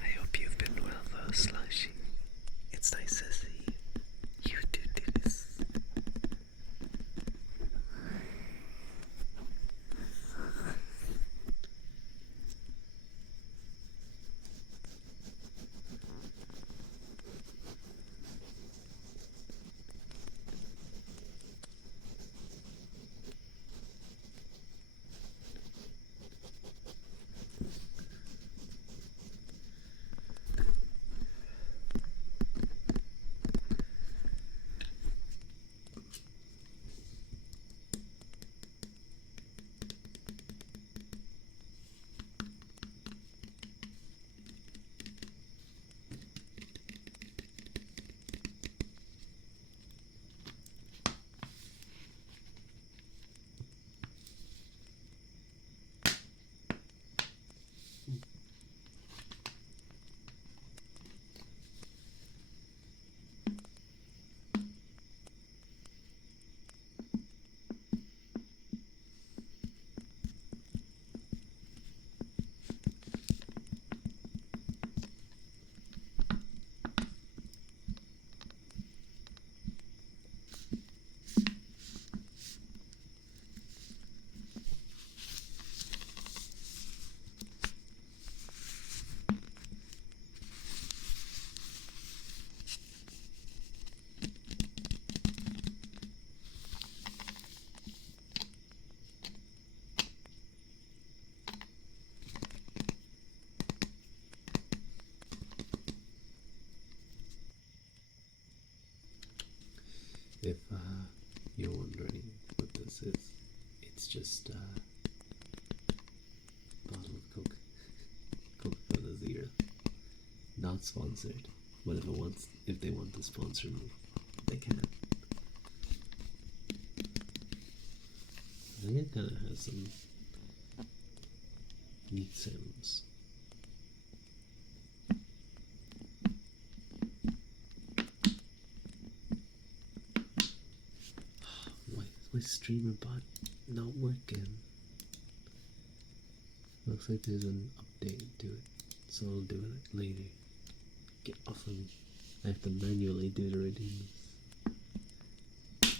I hope you've been well though, Slushy. It's nice to see you do this. If you're wondering what this is, it's just a bottle of Coke. Coca-Cola Zero. Not sponsored. But if they want to sponsor me, they can. I think it kind of has some neat sounds. Why is my streamer bot not working? Looks like there's an update to it, so I'll do it later. Get off of me. I have to manually do the redeem this.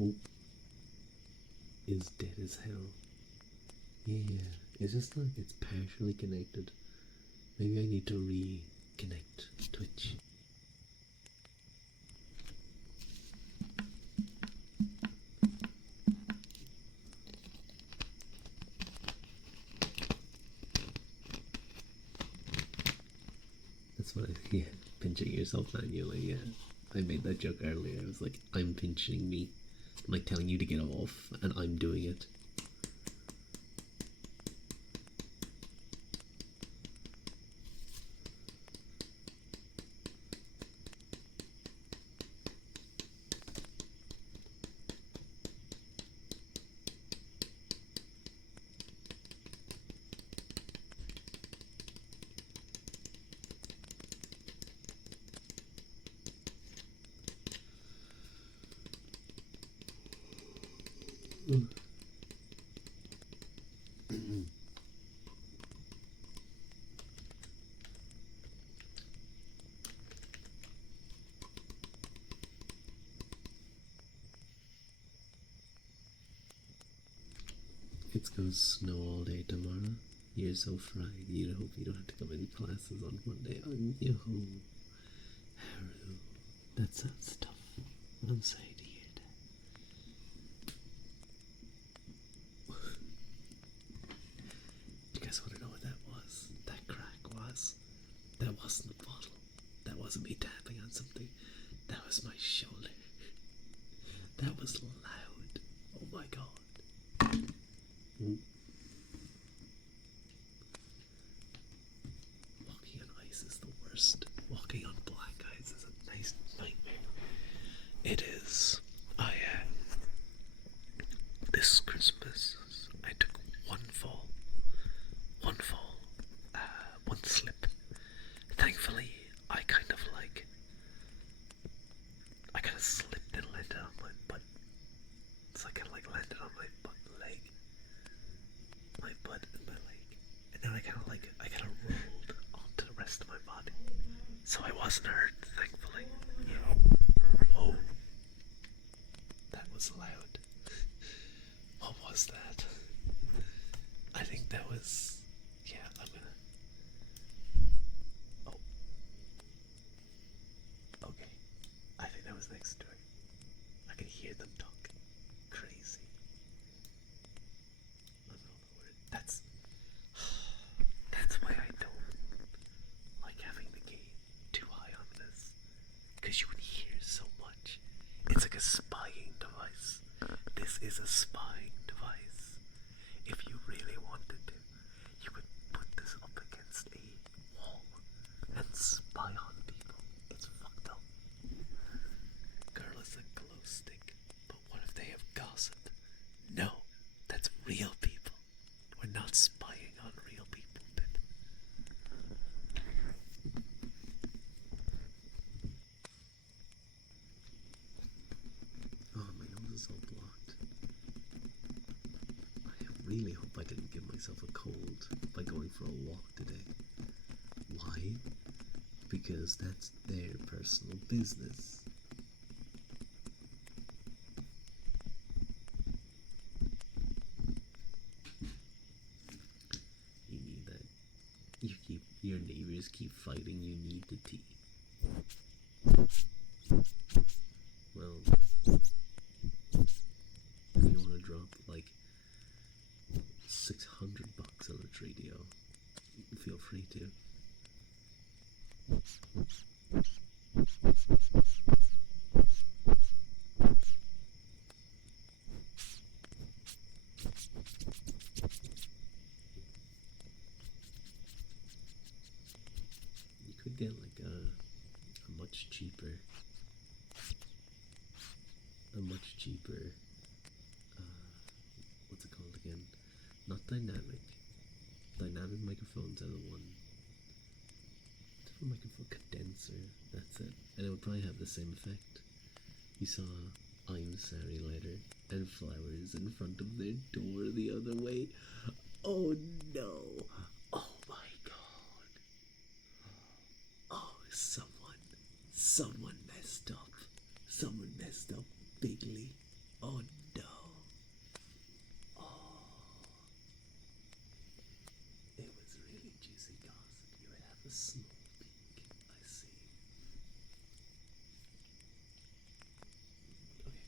Oh. Is dead as hell. Yeah, it's just like it's partially connected. Maybe I need to reconnect Twitch. That's what yeah, pinching yourself manually, yeah. I made that joke earlier. I was like, I'm pinching me. I'm like telling you to get off, and I'm doing it. It's gonna snow all day tomorrow. You're so fried. You hope you don't have to come in classes on Monday. Oh, yo, Haru. That sounds tough. I'm sorry to hear that. You guys want to know what that was? That crack was. That wasn't a bottle. That wasn't me tapping on something. That was my shoulder. That was loud. Oh my god. Ooh. Walking on ice is the worst. Walking on black ice is a nice nightmare. It is. This Christmas, I took one fall, one slip. Thankfully, I kind of slipped and landed on my butt. So I kind of landed on my butt and my leg, and then I kind of rolled onto the rest of my body. So I wasn't hurt, thankfully. Yeah. Oh, that was loud. What was that? I think that was. Yeah, I'm gonna. Oh. Okay. I think that was next door. I can hear them talk. Crazy. I don't know the word. That's why I don't like having the gain too high on this. Because you would hear so much. It's like a spying device. This is a spying device. If you really wanted to, you could put this up against a wall and spy on people. It's fucked up. Girl is a glow stick, but what if they have gossip? No, that's real people. We're not spying on real people, Pip. Oh, my nose is all blocked. I really hope I didn't give myself a cold by going for a walk today. Why? Because that's their personal business. You need that. Your neighbors keep fighting, you need the tea. Well, if you want to drop like $600 on a radio, feel free to. You could get like a much cheaper, what's it called again? Not dynamic. Dynamic microphones are the one. Different microphone condenser. That's it, and it would probably have the same effect. You saw I'm sorry later and flowers in front of their door the other way. Oh no! Oh my god! Oh, someone messed up. Someone messed up bigly. Oh no! Oh, it was really juicy gossip. You would have a small peek. I see. Okay.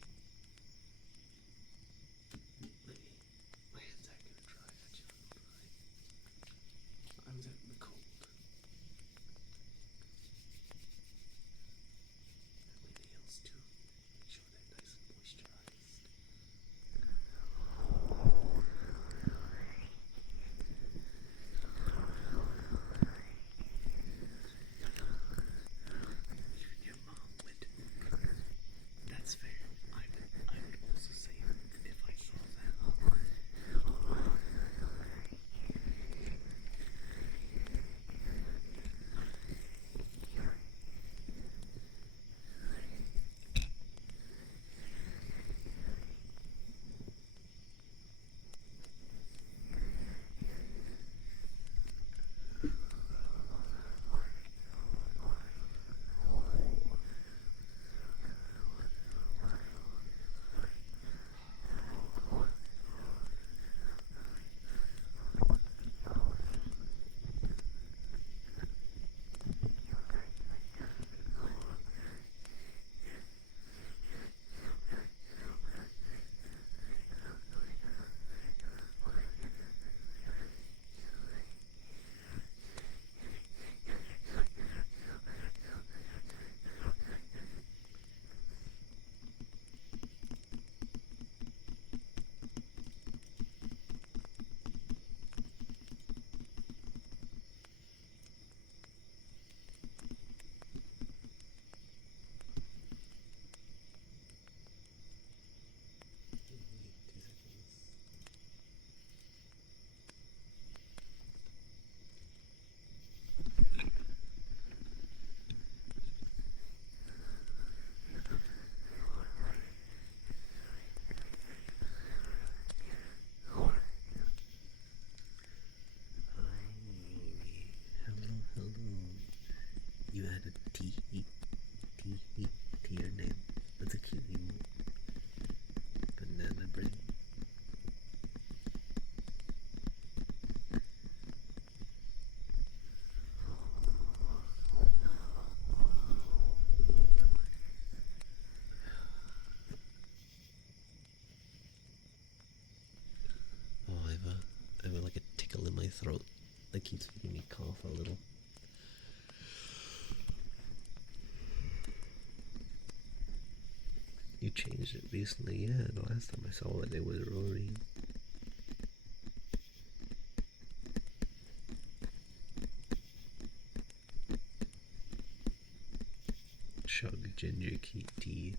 My hands aren't gonna dry. Actually, I was out in the cold. And my nails too. Make sure they're nice and moisturized. you had a T to your name. That's a cute name. Banana brain. Oh, I have like a tickle in my throat that keeps making me cough a little. You changed it recently, yeah. The last time I saw it, it was Rory. Chug ginger tea.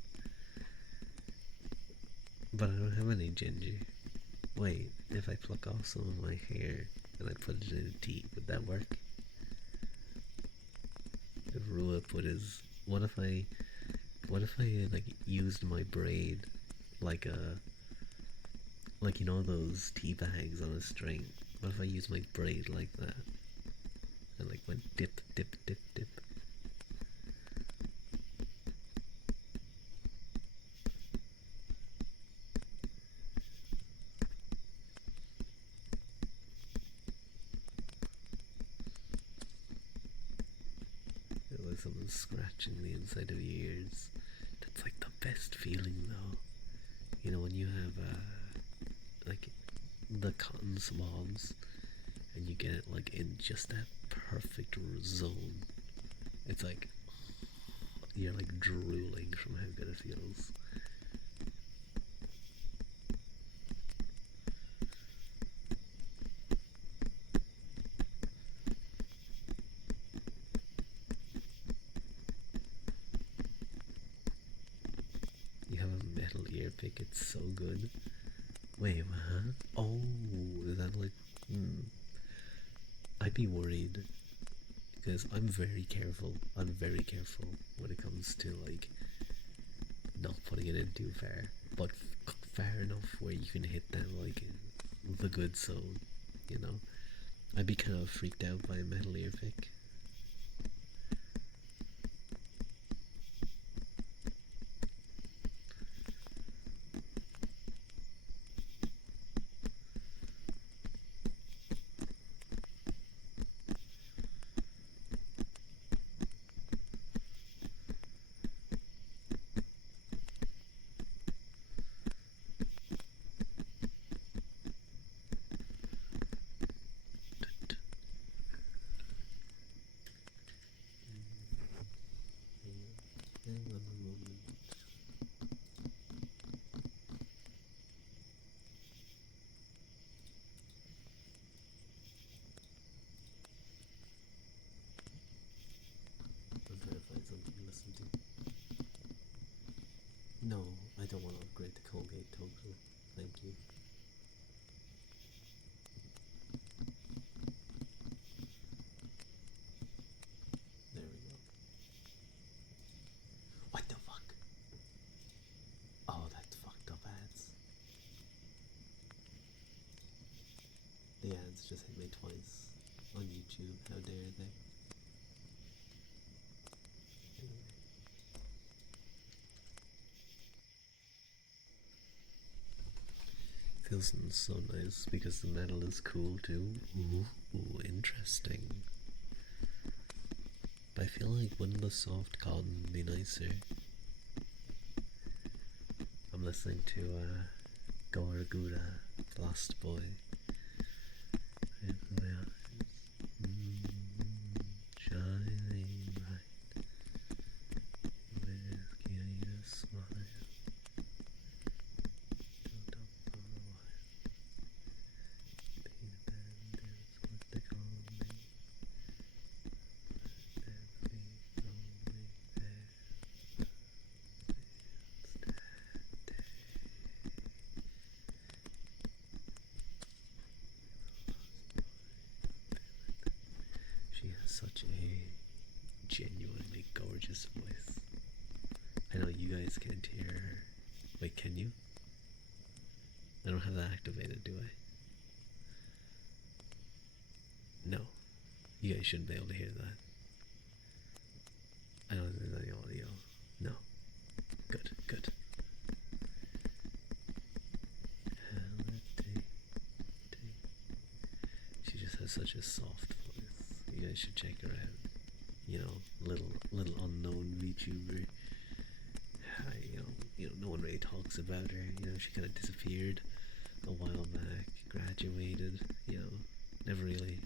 But I don't have any ginger. Wait, if I pluck off some of my hair and I put it in a tea, would that work? If Rua put his, what if I like used my braid like a, like you know those tea bags on a string? What if I used my braid like that and like went dip, dip, dip, dip? Feel like someone's scratching the inside of your ears. That's like the best feeling though. You know when you have like the cotton swabs and you get it like in just that perfect zone. It's like you're like drooling from how good it feels. You have a metal ear pick, it's so good. Wait, what? Oh, is that like. I'd be worried because I'm very careful. I'm very careful when it comes to like not putting it in too far, but far enough where you can hit them like the good zone. You know, I'd be kind of freaked out by a metal ear pick. I'm trying to find something to listen to. No, I don't want to upgrade to Colgate Total. Thank you. There we go. What the fuck? Oh, that's fucked up ads. The ads just hit me twice on YouTube. How dare they? Anyway. Feels so nice because the metal is cool too. Ooh, interesting. But I feel like wouldn't the soft cotton be nicer? I'm listening to Gorguda, Lost Boy. Shining bright with curious smile. Don't up for a while. Peter Pan is what they call me. Dead feet only there. She has such a genuinely gorgeous voice. I know you guys can't hear her. Wait, can you? I don't have that activated, do I? No. You guys shouldn't be able to hear that. good. Holiday. She just has such a soft voice. You guys should check her out. You know, little unknown VTuber. No one really talks about her. You know, she kind of disappeared a while back, graduated. You know, never really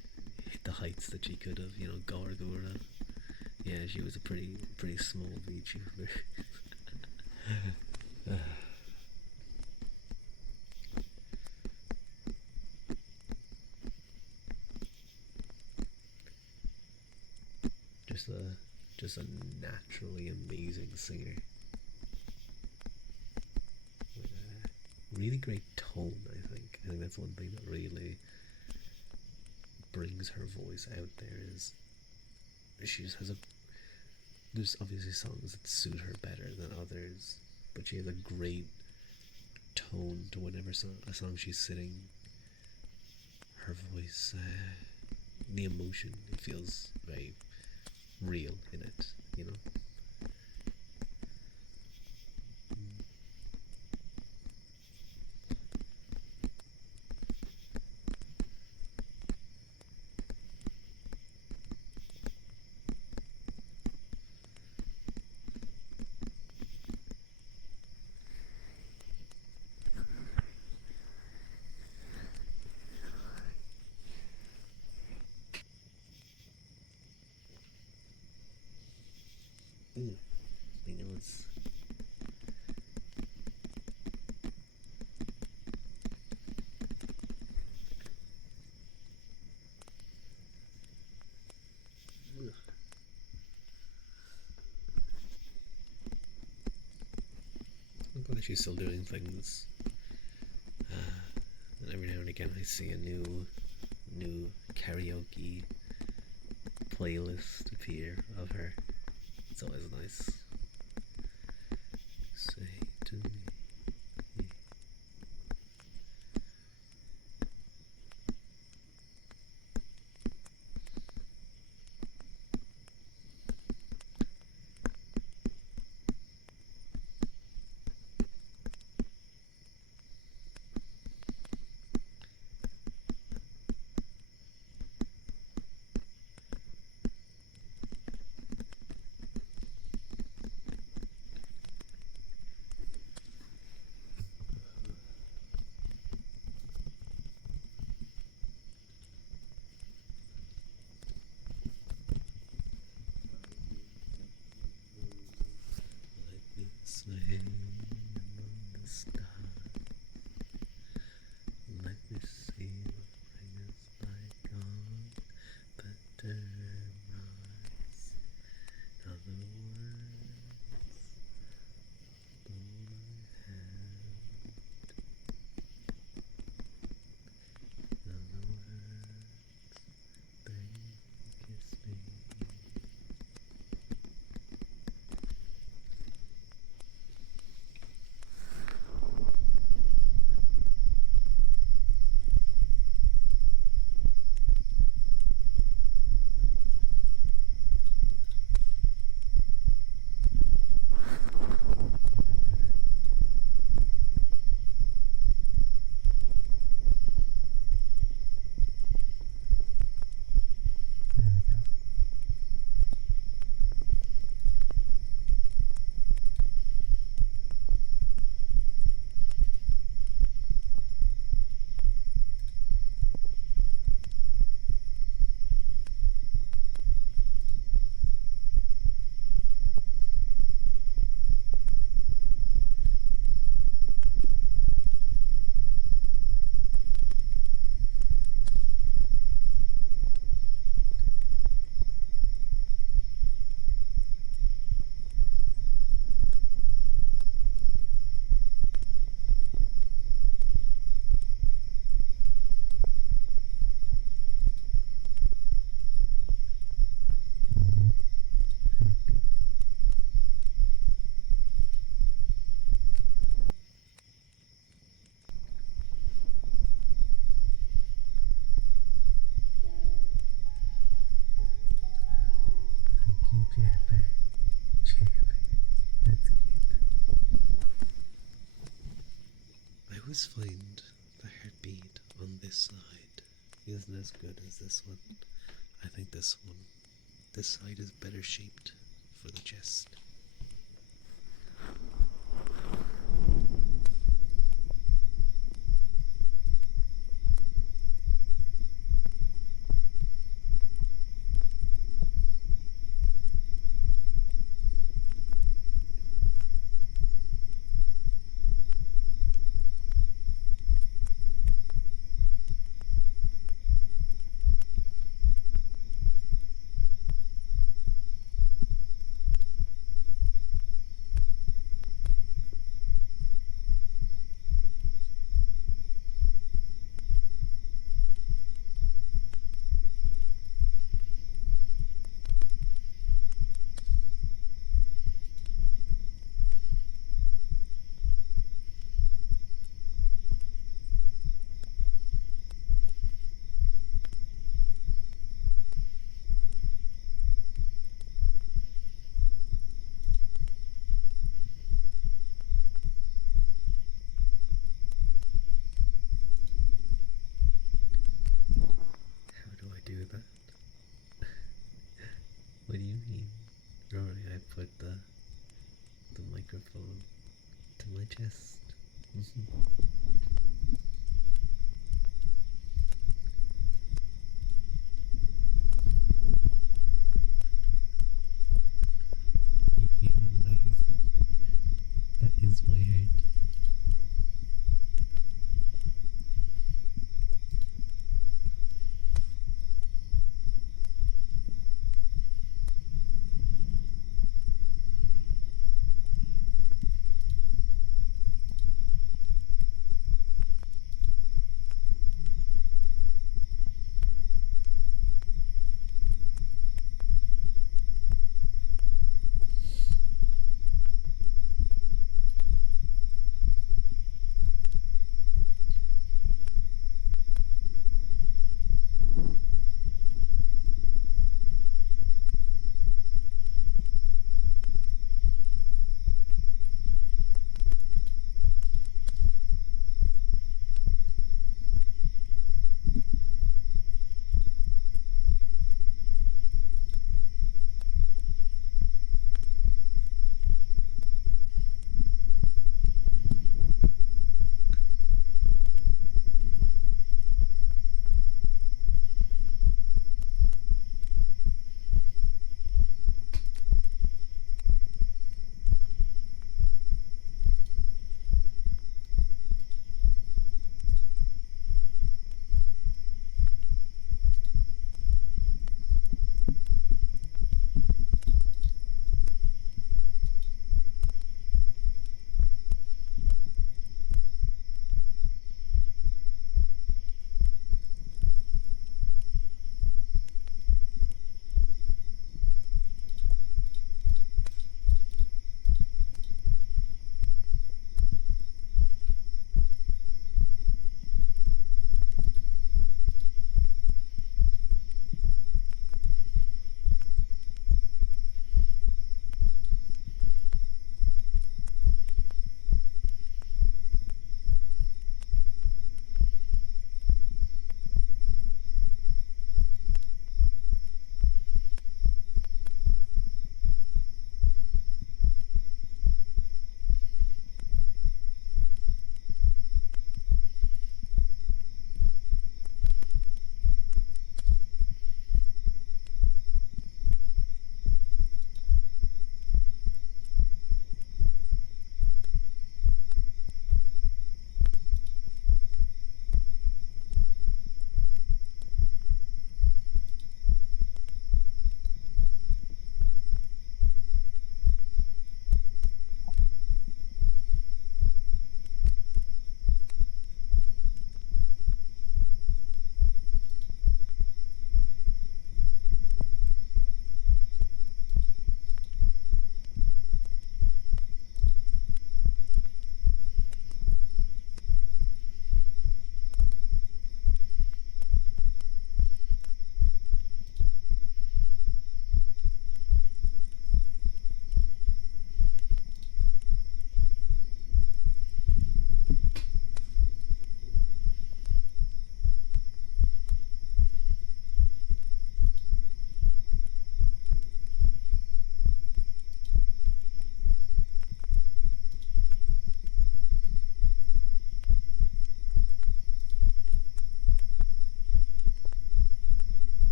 hit the heights that she could have. You know, Gargora. Yeah, she was a pretty small VTuber. just a just a naturally amazing singer with a really great tone. I think that's one thing that really brings her voice out there is she just has a there's obviously songs that suit her better than others, but she has a great tone to whatever a song she's singing. Her voice, the emotion, it feels very real in it, you know? Mm. You know, it's I'm glad she's still doing things. And every now and again, I see a new karaoke playlist appear of her. It's always nice. Say to me. always find the heartbeat on this side isn't as good as this one. I think this side is better shaped for the chest. How do I do that? What do you mean? Rory, I put the microphone to my chest. You hear my heart? That is my heart.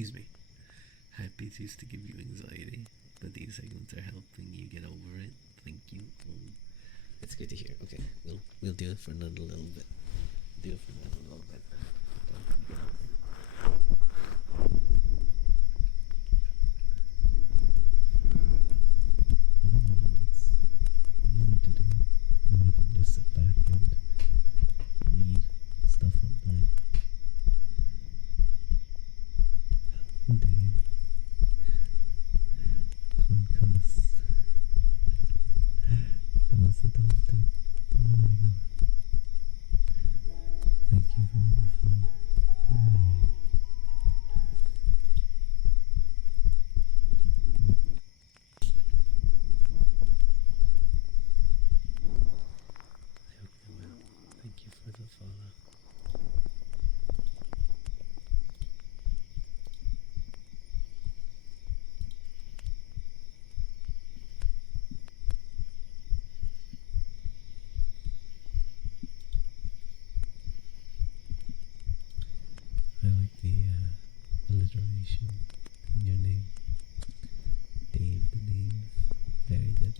excuse me, heartbeats used to give you anxiety, but these segments are helping you get over it. Thank you. It's good to hear. Okay, we'll do it for another little bit. Do it for another little bit. Easy to do, and I can just sit back and read stuff online. Hello, Dave. Kan se dalt ut. Thank you for the phone. I hope you're well. Thank you for the follow. I like the alliteration in your name. Dave the name. Very good.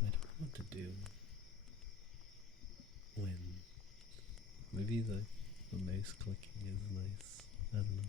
I don't know what to do when maybe the mouse clicking is nice. I don't know.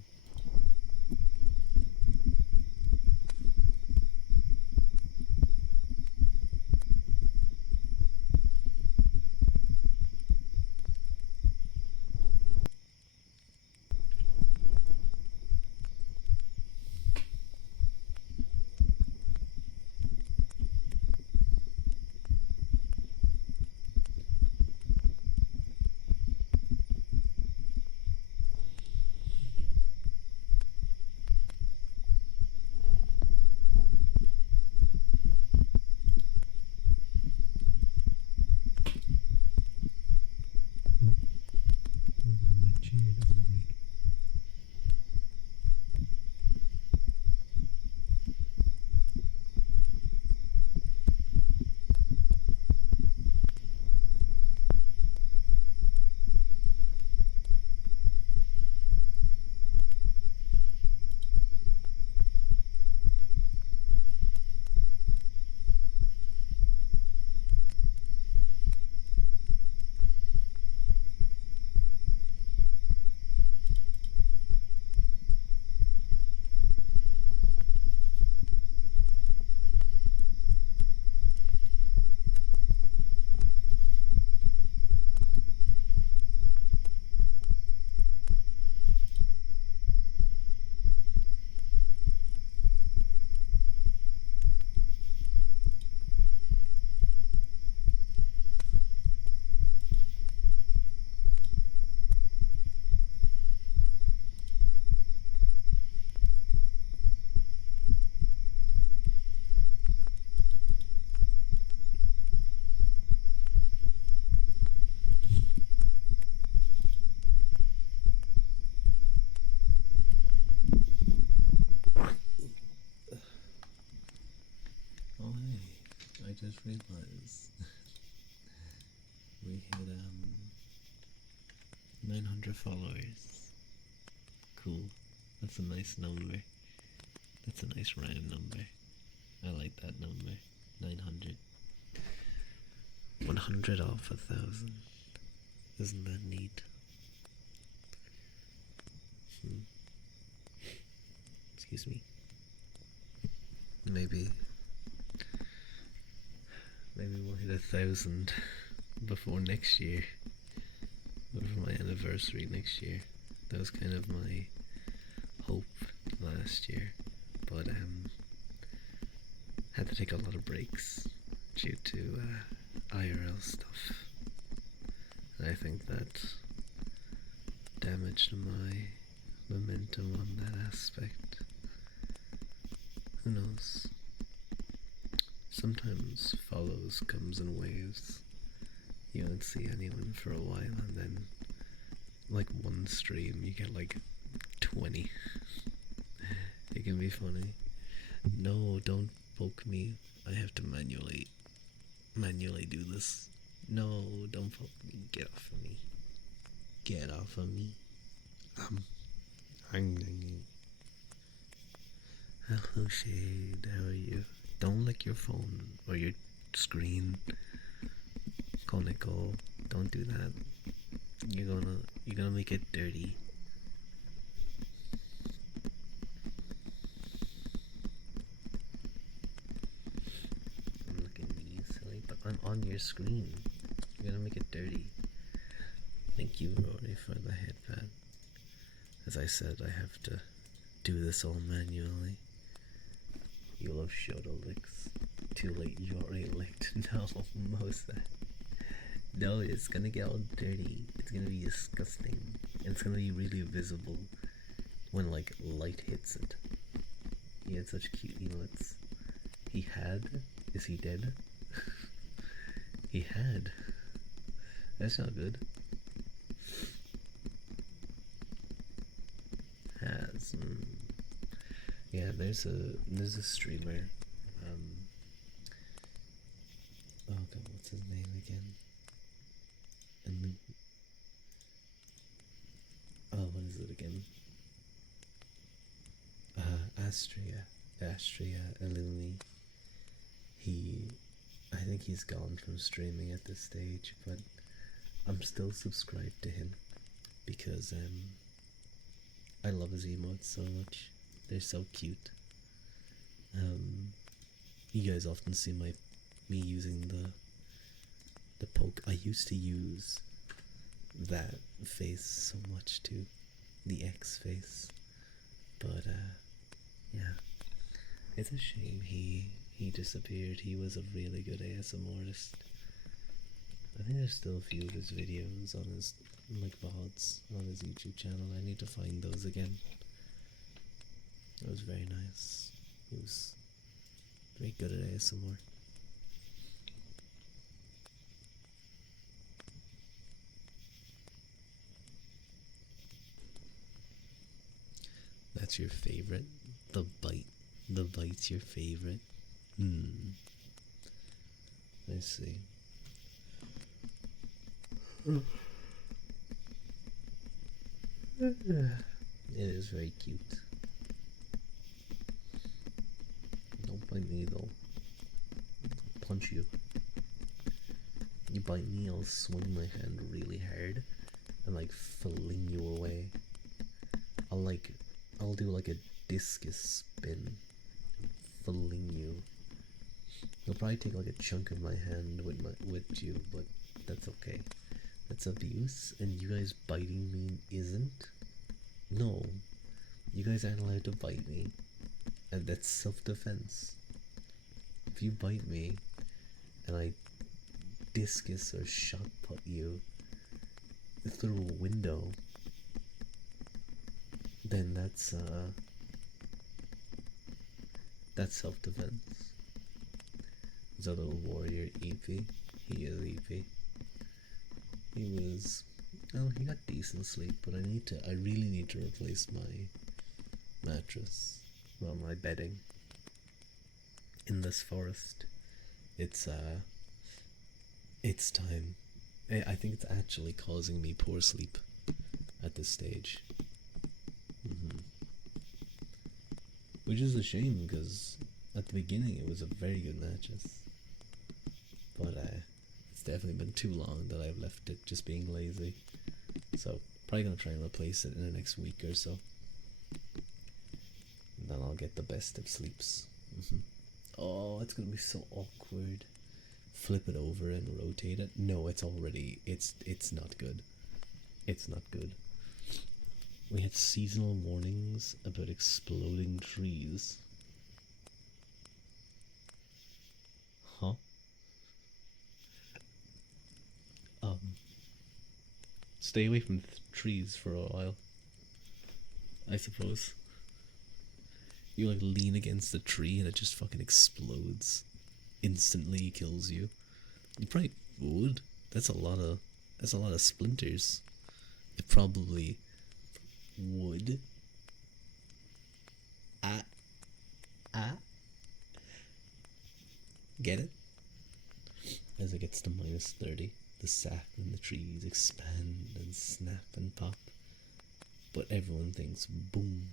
My chair doesn't break. Oh hey, I just realized we hit 900 followers. Cool. That's a nice number. That's a nice round number. I like that number. 900. 100 off 1,000. Isn't that neat? Excuse me. Maybe we'll hit 1,000 before next year. Before my anniversary next year. That was kind of my hope last year. But had to take a lot of breaks due to IRL stuff. And I think that damaged my momentum on that aspect. Who knows? Sometimes follows comes in waves. You don't see anyone for a while, and then, like one stream, you get like 20. It can be funny. No, don't poke me. I have to manually do this. No, don't poke me. Get off of me. Get off of me. Hello, Shade. How are you? Don't lick your phone or your screen. Koneko, don't do that. You're gonna make it dirty. I'm looking at you, silly, but I'm on your screen. You're gonna make it dirty. Thank you, Rory, for the headband. As I said, I have to do this all manually. You love Shoto licks. Too late, you already licked. No, Mosa. No, it's gonna get all dirty. It's gonna be disgusting. And it's gonna be really visible when, like, light hits it. He had such cute emotes. He had? Is he dead? He had. That's not good. Has. Yeah, there's a streamer. Oh god, what's his name again? And what is it again? Astria Illumi. I think he's gone from streaming at this stage, but I'm still subscribed to him because I love his emotes so much. They're so cute. You guys often see me using the poke. I used to use that face so much too, the X face, but yeah, it's a shame he disappeared. He was a really good ASMR artist. I think there's still a few of his videos on his VODs on his YouTube channel. I need to find those again. It was very nice. He was very good at ASMR. That's your favorite? The bite's your favorite? I see. It is very cute. Don't bite me though. I'll punch you. You bite me, I'll swing my hand really hard and like fling you away. I'll do like a discus spin, fling you. You'll probably take like a chunk of my hand with you, but that's okay. That's abuse, and you guys biting me isn't. No, you guys aren't allowed to bite me, and that's self-defense. If you bite me, and I discus or shot put you through a window, then that's self-defense. Is that little warrior Eevee? He is Eevee. He got decent sleep, but I really need to replace my mattress. Well, my bedding. In this forest. It's time. I think it's actually causing me poor sleep at this stage. Which is a shame, because at the beginning it was a very good mattress. But it's definitely been too long that I've left it just being lazy. So probably gonna try and replace it in the next week or so. And then I'll get the best of sleeps. Oh, it's gonna be so awkward. Flip it over and rotate it. No, it's not good. It's not good. We had seasonal warnings about exploding trees. stay away from trees for a while, I suppose. You like lean against the tree and it just fucking explodes. Instantly kills you. You probably would. That's a lot of splinters. It probably would. Ah, ah. Get it? As it gets to -30, the sap in the trees expand and snap and pop. But everyone thinks, boom.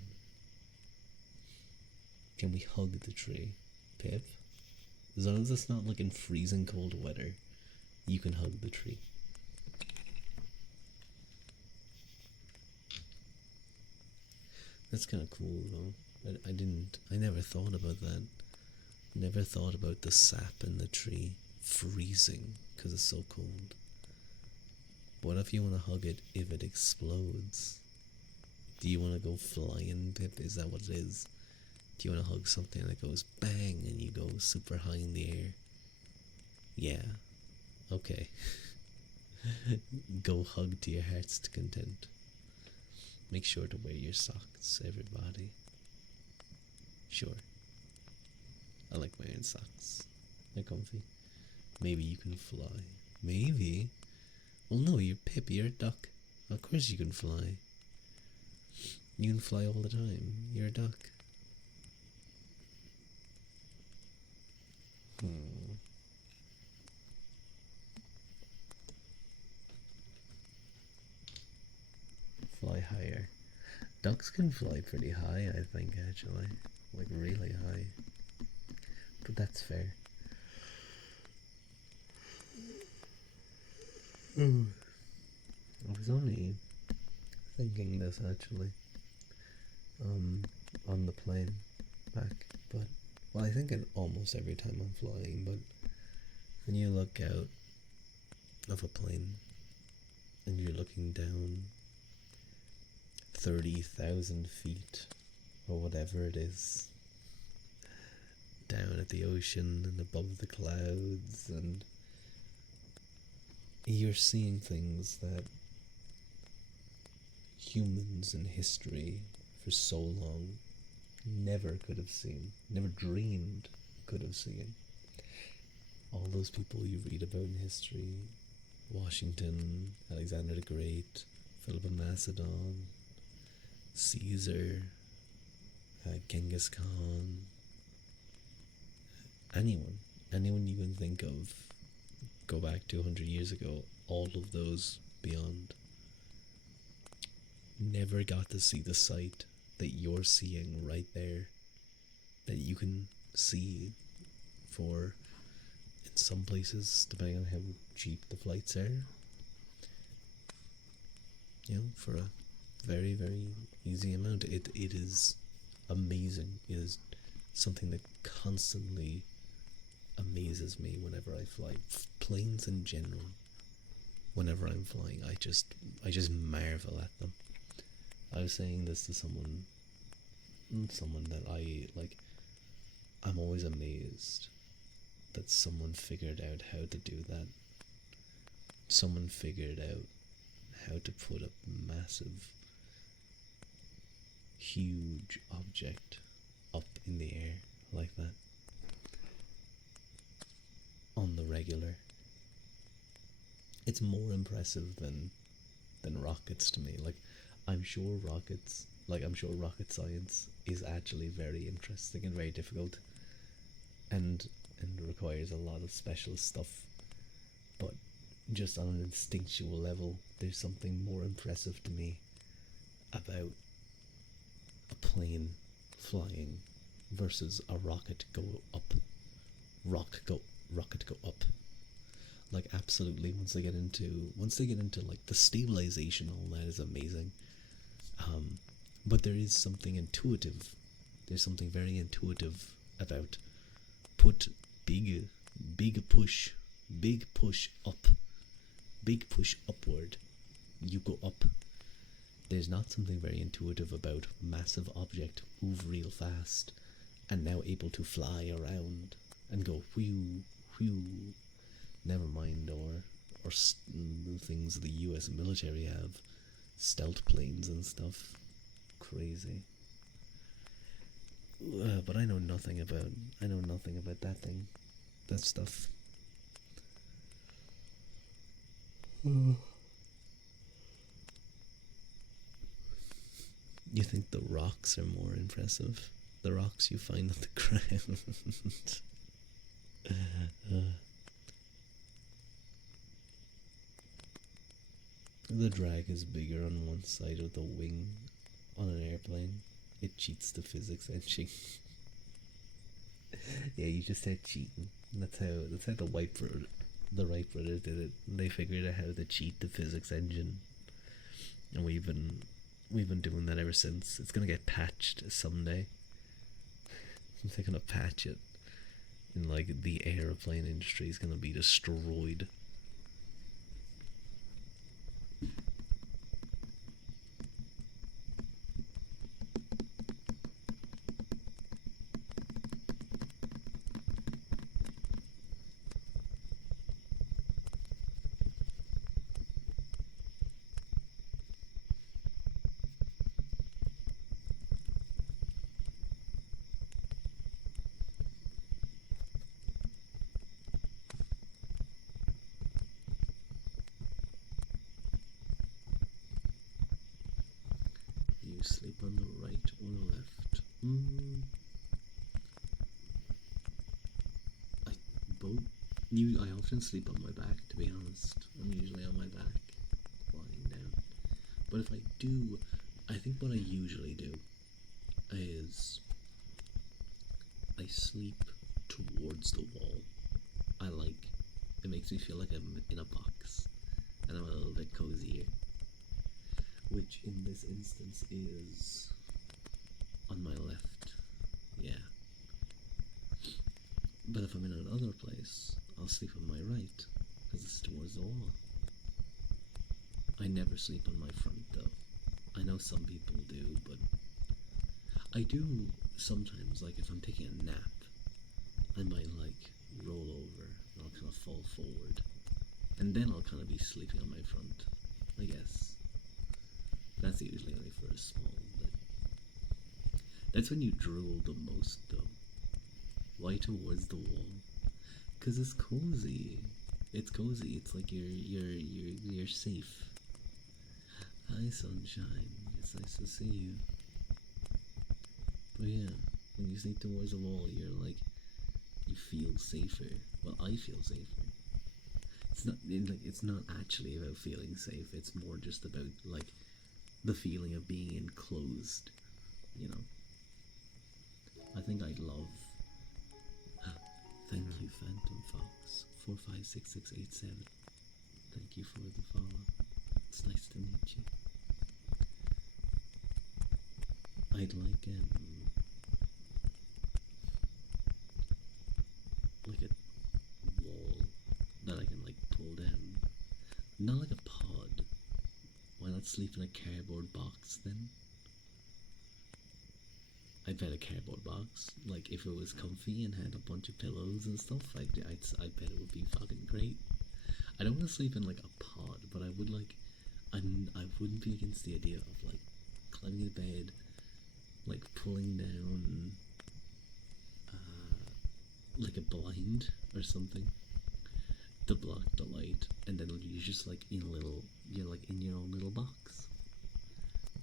Can we hug the tree, Pip? As long as it's not like in freezing cold weather, you can hug the tree. That's kind of cool though. I never thought about that. Never thought about the sap in the tree freezing because it's so cold. What if you want to hug it if it explodes? Do you want to go flying, Pip? Is that what it is? Do you want to hug something that goes bang and you go super high in the air? Yeah. Okay. Go hug to your heart's content. Make sure to wear your socks, everybody. Sure. I like wearing socks. They're comfy. Maybe you can fly. Maybe. Well, no, you're Pip, you're a duck. Of course you can fly. You can fly all the time. You're a duck. Fly higher. Ducks can fly pretty high, I think, actually. Like, really high. But that's fair. I was only thinking this, actually. On the plane back. But, well, I think it almost every time I'm flying, but when you look out of a plane and you're looking down 30,000 feet or whatever it is down at the ocean and above the clouds, and you're seeing things that humans in history for so long never could have seen, never dreamed could have seen. All those people you read about in history, Washington, Alexander the Great, Philip of Macedon, Caesar, Genghis Khan, anyone you can think of, go back 200 years ago, all of those beyond, never got to see the sight that you're seeing right there, that you can see for, in some places, depending on how cheap the flights are, for a very, very easy amount. It is amazing. It is something that constantly amazes me whenever I fly. Planes in general, whenever I'm flying, I just marvel at them. I was saying this to someone that I like. I'm always amazed that someone figured out how to do that. Someone figured out how to put a massive, huge object up in the air like that on the regular. It's more impressive than rockets to me. Like, I'm sure rocket science is actually very interesting and very difficult, and requires a lot of special stuff. But just on an instinctual level, there's something more impressive to me about a plane flying versus a rocket go up. Rocket go up. Like, absolutely, once they get into like the stabilization, all that is amazing. But there is something intuitive. There's something very intuitive about put big push up, big push upward. You go up. There's not something very intuitive about massive object move real fast and now able to fly around and go whew, whew. Never mind, or or the things the U.S. military have, stealth planes and stuff. Crazy. But I know nothing about. I know nothing about that thing. That stuff. You think the rocks are more impressive? The rocks you find on the ground. The drag is bigger on one side of the wing on an airplane. It cheats the physics engine. Yeah, you just said cheating. That's how the Wright brothers did it. They figured out how to cheat the physics engine, and we've been doing that ever since. It's gonna get patched someday. They're gonna patch it, and like the airplane industry is gonna be destroyed. You sleep on the right or left? I both. I often sleep on my back. To be honest, I'm usually on my back, lying down. But if I do, I think what I usually do is I sleep towards the wall. I like. It makes me feel like I'm in a box, and I'm a little bit cozier. Which in this instance is on my left. Yeah. But if I'm in another place, I'll sleep on my right, because it's towards the wall. I never sleep on my front though. I know some people do, but I do sometimes, like if I'm taking a nap, I might like roll over and I'll kind of fall forward. And then I'll kind of be sleeping on my front, I guess. That's usually only for a small bit. That's when you drool the most, though. Why towards the wall? Cause it's cozy. It's cozy. It's like you're safe. Hi, sunshine. It's nice to see you. But yeah, when you sleep towards the wall, you're like you feel safer. Well, I feel safer. It's not actually about feeling safe. It's more just about like the feeling of being enclosed, you know. I think I'd love. Thank you, Phantom Fox 456687. Thank you for the follow. It's nice to meet you. I'd like a wall that I can like pull down. Not like a pod. Why not sleep in a cardboard box then? I bet a cardboard box. Like if it was comfy and had a bunch of pillows and stuff, I bet it would be fucking great. I don't want to sleep in like a pod, but I would like. I wouldn't be against the idea of like climbing in bed, like pulling down, like a blind or something to block the light, and then you're just like in a little. You're like in your own little box.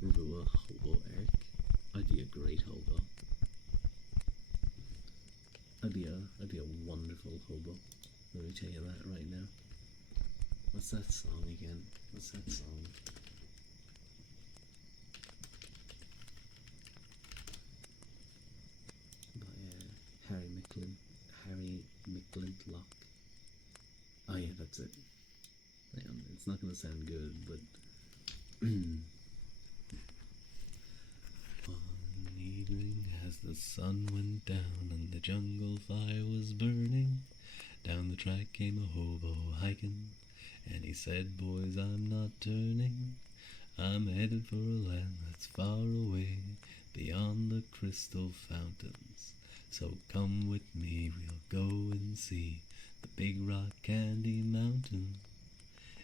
Rua hobo Eric. I'd be a great hobo. I'd be a wonderful hobo. Let me tell you that right now. What's that song again? What's that song? By Harry McClintock. Oh yeah, that's it. It's not gonna sound good, but one evening as the sun went down and the jungle fire was burning, down the track came a hobo hiking, and he said, "Boys, I'm not turning. I'm headed for a land that's far away, beyond the crystal fountains. So come with me, we'll go and see the big rock candy mountain."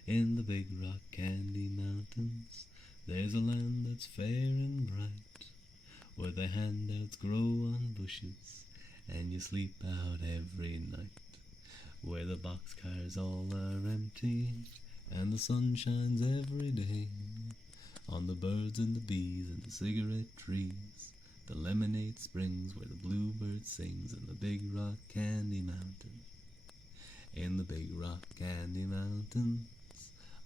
In the big rock candy mountains, there's a land that's fair and bright, where the handouts grow on bushes, and you sleep out every night. Where the boxcars all are empty, and the sun shines every day on the birds and the bees and the cigarette trees. The lemonade springs where the bluebird sings in the big rock candy mountain. In the big rock candy mountains,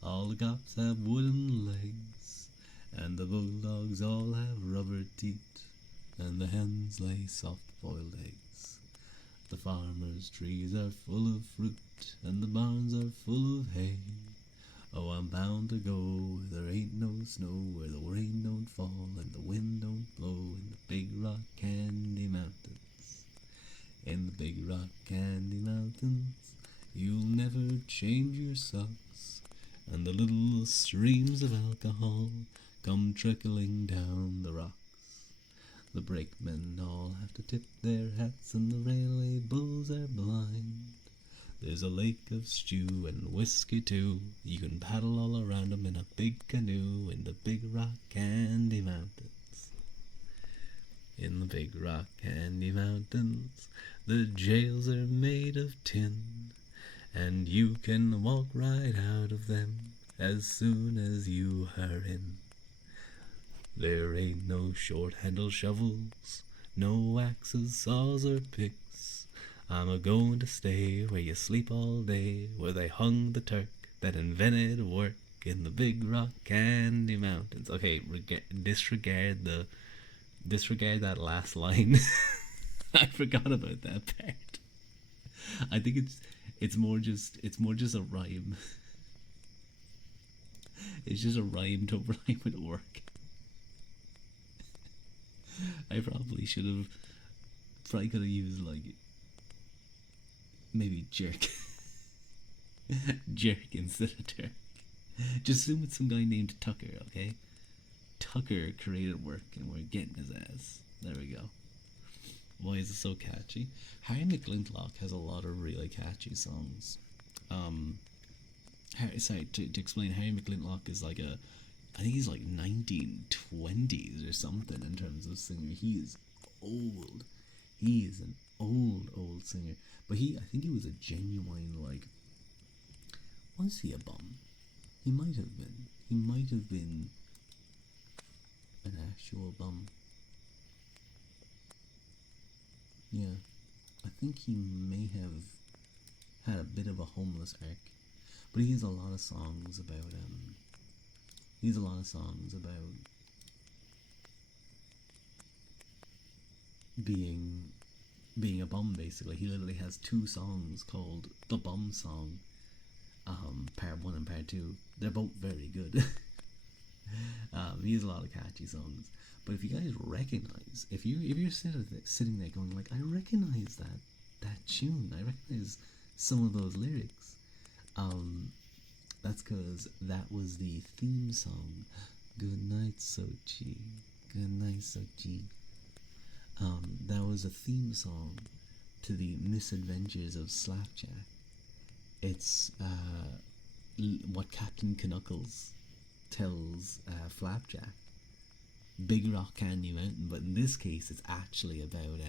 all the cops have wooden legs, and the bulldogs all have rubber teeth, and the hens lay soft-boiled eggs. The farmers' trees are full of fruit, and the barns are full of hay. Oh, I'm bound to go where there ain't no snow, where the rain don't fall and the wind don't blow, in the big rock candy mountains. In the big rock candy mountains, you'll never change your socks, and the little streams of alcohol come trickling down the rocks. The brakemen all have to tip their hats, and the railway bulls are blind. There's a lake of stew and whiskey too. You can paddle all around 'em in a big canoe in the big rock candy mountains. In the big rock candy mountains, the jails are made of tin, and you can walk right out of them as soon as you are in. There ain't no short-handled shovels, no axes, saws, or picks. I'm a-goin' to stay where you sleep all day, where they hung the Turk that invented work in the big rock candy mountains. Okay, disregard that last line. I forgot about that part. I think it's more just a rhyme. It's just a rhyme to rhyme with work. I probably could have used like maybe jerk. Jerk instead of Turk. Just assume it's some guy named Tucker, okay? Tucker created work and we're getting his ass. There we go. Why is it so catchy? Harry McLintlock has a lot of really catchy songs. To explain, Harry McLintlock is like I think he's like 1920s or something in terms of singer. He is old. He is an old singer. But I think he was a genuine, like, was he a bum? He might have been. He might have been an actual bum. Yeah. I think he may have had a bit of a homeless arc. But he has a lot of songs about, being a bum, basically. He literally has 2 songs called The Bum Song, part 1 and part 2. They're both very good. He has a lot of catchy songs. But if you guys recognize, if you're sitting there going like, I recognize that tune, I recognize some of those lyrics, that's because that was the theme song. Good night, Sochi. Good night, Sochi. That was a theme song to the Misadventures of Slapjack. It's what Captain Knuckles tells Flapjack. Big Rock Candy Mountain, but in this case it's actually about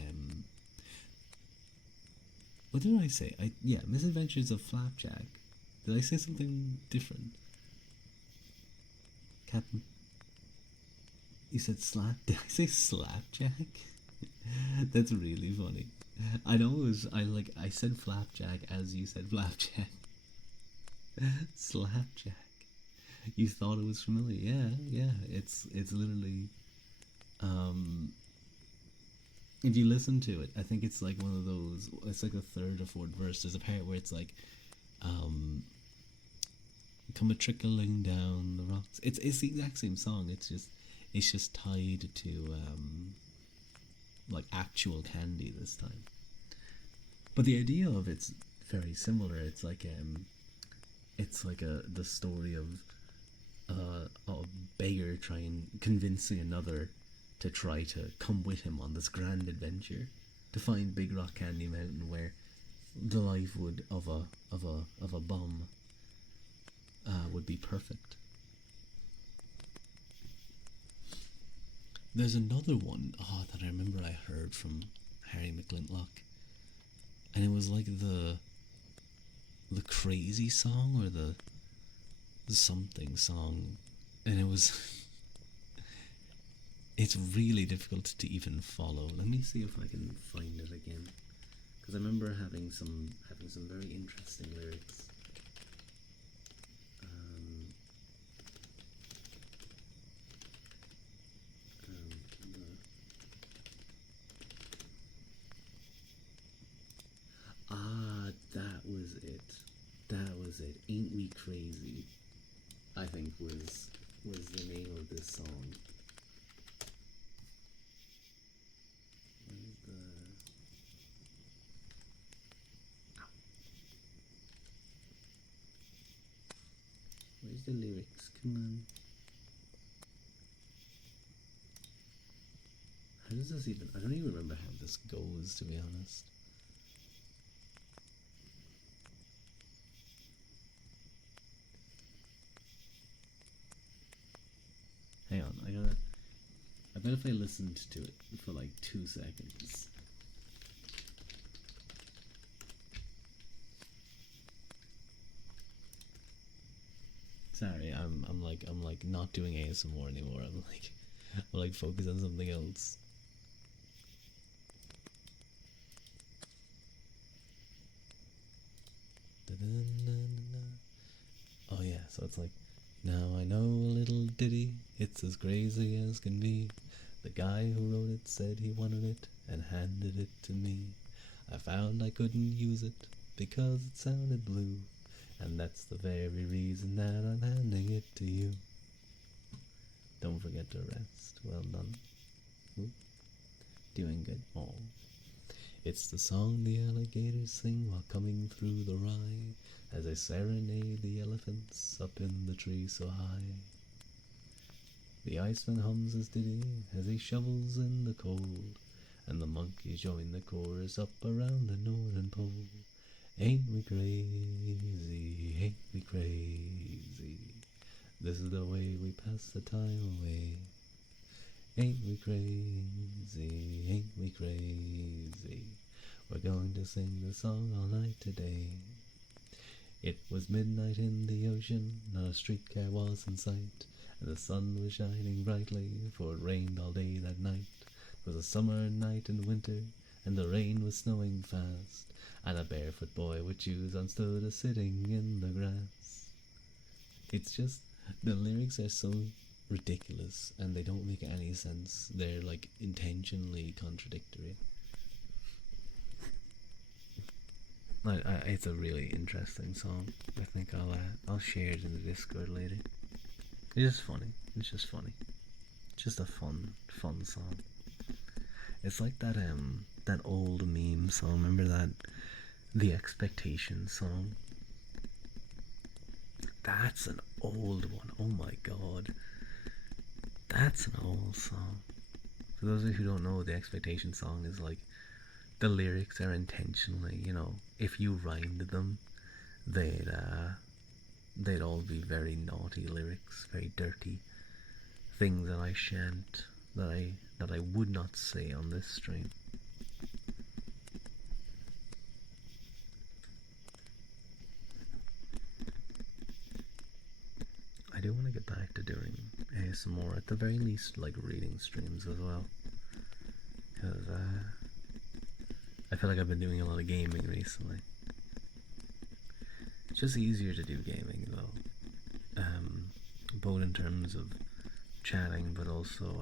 what did I say? Misadventures of Flapjack. Did I say something different? Captain, you said slap. Did I say Slapjack? That's really funny. I know I said Flapjack as you said Flapjack. Slapjack. You thought it was familiar. Yeah. It's literally if you listen to it, I think it's like one of those, it's like the 3rd or 4th verse. There's a part where it's like come a trickling down the rocks. It's the exact same song. It's just tied to like actual candy this time. But the idea of it's very similar. It's like the story of a beggar convincing another to try to come with him on this grand adventure to find Big Rock Candy Mountain, where the life of a bum would be perfect. There's another one that I remember I heard from Harry McClintock, and it was like the crazy song or the something song, and it was it's really difficult to even follow. Let me see if I can find it again, because I remember having some very interesting lyrics. Um, that was it. That was it. Ain't We Crazy? I think was the name of this song. Where's the Where's the lyrics? Come on. How does this even? I don't even remember how this goes, to be honest. Hang on, I bet if I listened to it for like 2 seconds. Sorry, I'm like not doing ASMR anymore. I'm like focused on something else. Oh yeah, so it's like, now I know a little ditty, it's as crazy as can be. The guy who wrote it said he wanted it and handed it to me. I found I couldn't use it because it sounded blue, and that's the very reason that I'm handing it to you. Don't forget to rest. Well done. Ooh, doing good. Oh. It's the song the alligators sing while coming through the rye, as they serenade the elephants up in the tree so high. The iceman hums his ditty as he shovels in the cold, and the monkeys join the chorus up around the northern pole. Ain't we crazy, ain't we crazy? This is the way we pass the time away. Ain't we crazy, ain't we crazy? We're going to sing the song all night today. It was midnight in the ocean, not a streetcar was in sight, and the sun was shining brightly, for it rained all day that night. It was a summer night in winter, and the rain was snowing fast, and a barefoot boy with shoes on stood a-sitting in the grass. It's just, the lyrics are so ridiculous, and they don't make any sense. They're like intentionally contradictory. It's a really interesting song. I think I'll share it in the Discord later. It's just funny. It's just funny. It's just a fun song. It's like that old meme song. Remember that, the Expectations song? That's an old one. Oh my god. That's an old song. For those of you who don't know, the Expectation song is like, the lyrics are intentionally, if you rhymed them, they'd all be very naughty lyrics, very dirty things that I shan't, that I would not say on this stream. I do want to get back to doing ASMR, at the very least, like reading streams as well, because I feel like I've been doing a lot of gaming recently. It's just easier to do gaming though, both in terms of chatting, but also,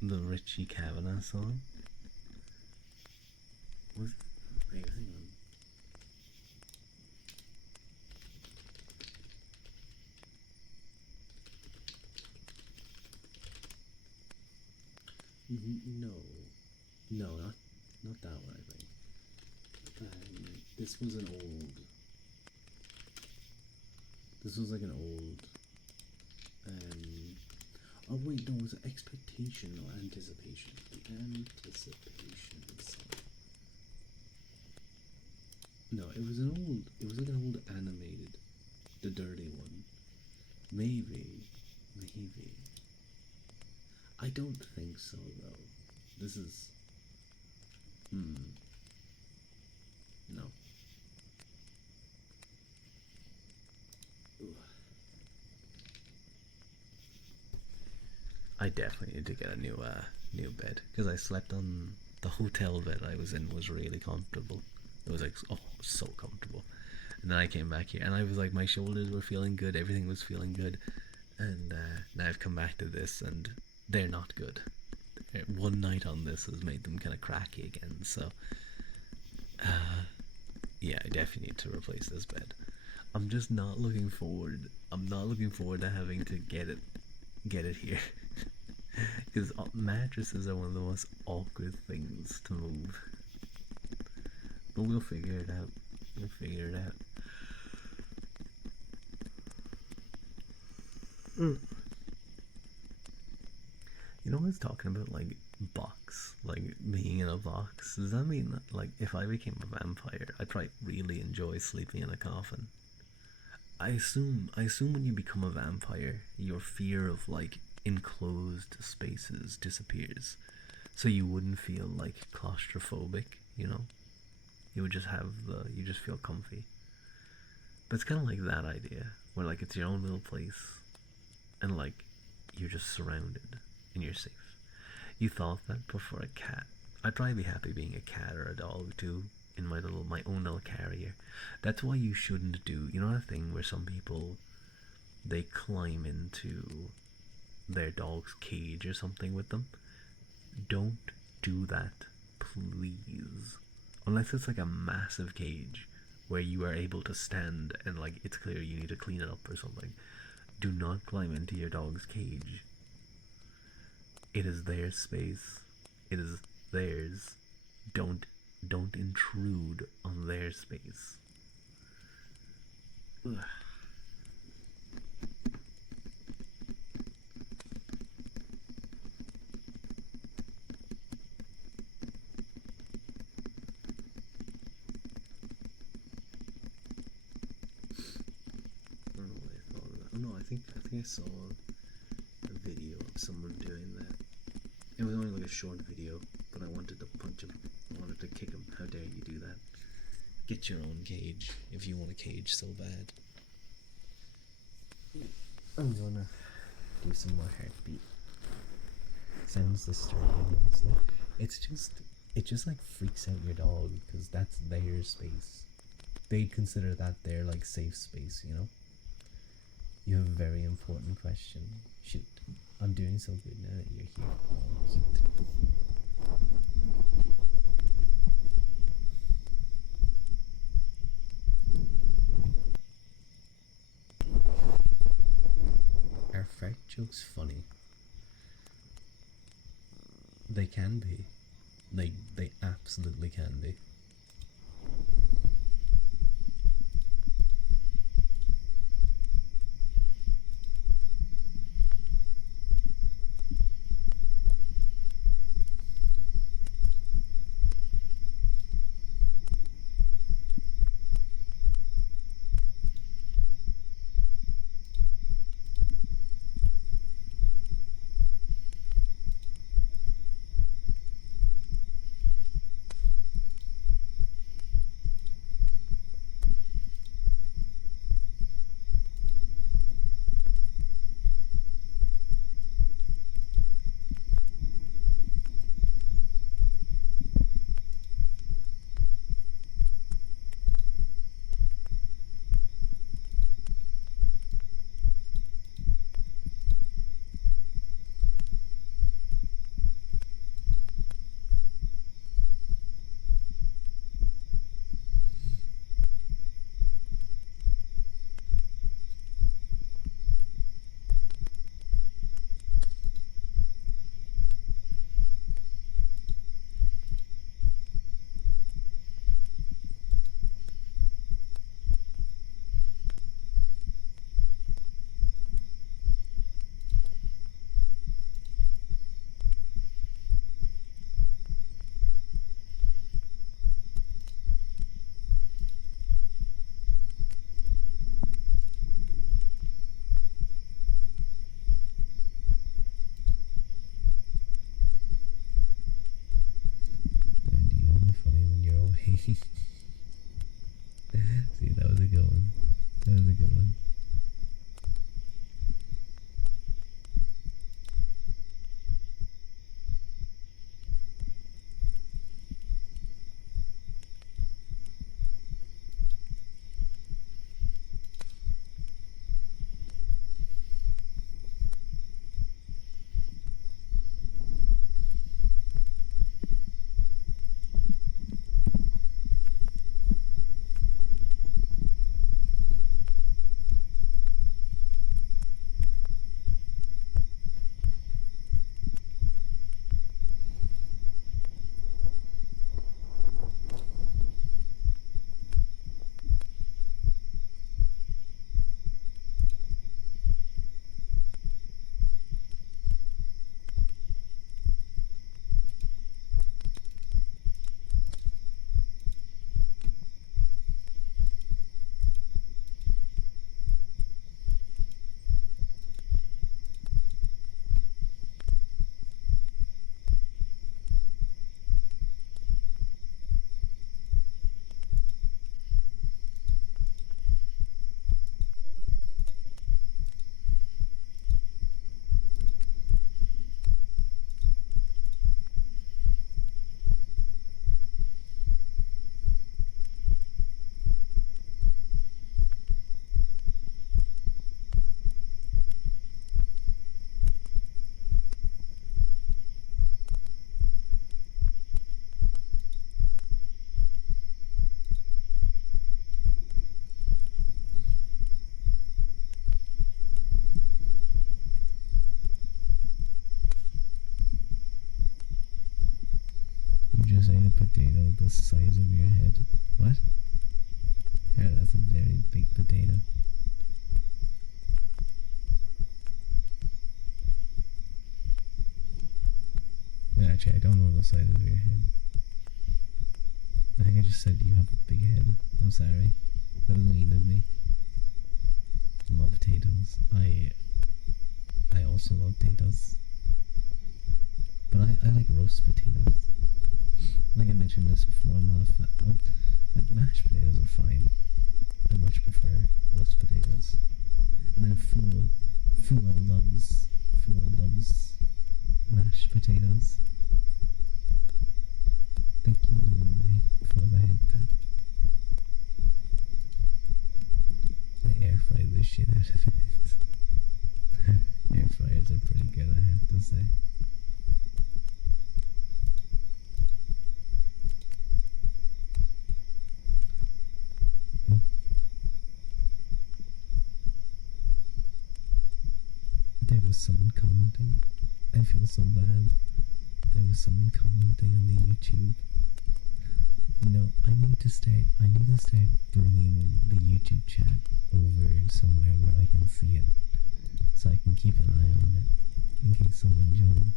the Richie Kavanagh song. Wait, hang on. No, not that one. I think this was an old. This was like an old. Oh wait, no, it was Expectation or Anticipation. The Anticipation song. No, it was an old. It was like an old animated, the dirty one. Maybe, maybe. I don't think so though. This is. No. Ooh. I definitely need to get a new bed because I slept on the hotel bed I was in was really comfortable. It was like so comfortable. And then I came back here and I was like my shoulders were feeling good, everything was feeling good, and now I've come back to this and they're not good. One night on this has made them kind of cracky again. So yeah, I definitely need to replace this bed. I'm just not looking forward. I'm not looking forward to having to get it here. Because mattresses are one of the most awkward things to move. But we'll figure it out. We'll figure it out. You know, I was talking about like box, like being in a box. Does that mean that, like, if I became a vampire, I'd probably really enjoy sleeping in a coffin? I assume when you become a vampire, your fear of like enclosed spaces disappears. So you wouldn't feel like claustrophobic, you know? You just feel comfy. But it's kinda like that idea, where like it's your own little place and like you're just surrounded and you're safe. You thought that before a cat. I'd probably be happy being a cat or a dog too, in my own little carrier. That's why you shouldn't do, you know, that thing where some people they climb into their dog's cage or something with them. Don't do that, please. Unless it's like a massive cage where you are able to stand and like it's clear you need to clean it up or something. Do not climb into your dog's cage. It is their space. It is theirs. Don't intrude on their space. Ugh. I don't know why I thought of that. Oh no, I think I saw a video of someone doing that. It was only like a short video, but I wanted to punch him. I wanted to kick him. How dare you do that? Get your own cage if you want a cage so bad. I'm gonna do some more heartbeat. Sounds disturbing, honestly. It just like freaks out your dog because that's their space. They'd consider that their like safe space, you know? You have a very important question. Shoot, I'm doing so good now that you're here. Oh, cute. Are fart jokes funny? They can be. They absolutely can be. See, that was a good one. That was a good one. You just ate a potato the size of your head. What? Yeah, that's a very big potato. Wait, actually, I don't know the size of your head. I think I just said you have a big head. I'm sorry. That was mean of me. Love potatoes. I also love potatoes. But I like roast potatoes. Like I mentioned this before, I'm not a fan. Like mashed potatoes are fine. I much prefer roast potatoes. And then Fula loves mashed potatoes. Thank you, Lily, for the head pat. I air fry the shit out of it. Air fryers are pretty good, I have to say. There was someone commenting. I feel so bad. There was someone commenting on the YouTube. No, I need to start bringing the YouTube chat over somewhere where I can see it, so I can keep an eye on it in case someone joins.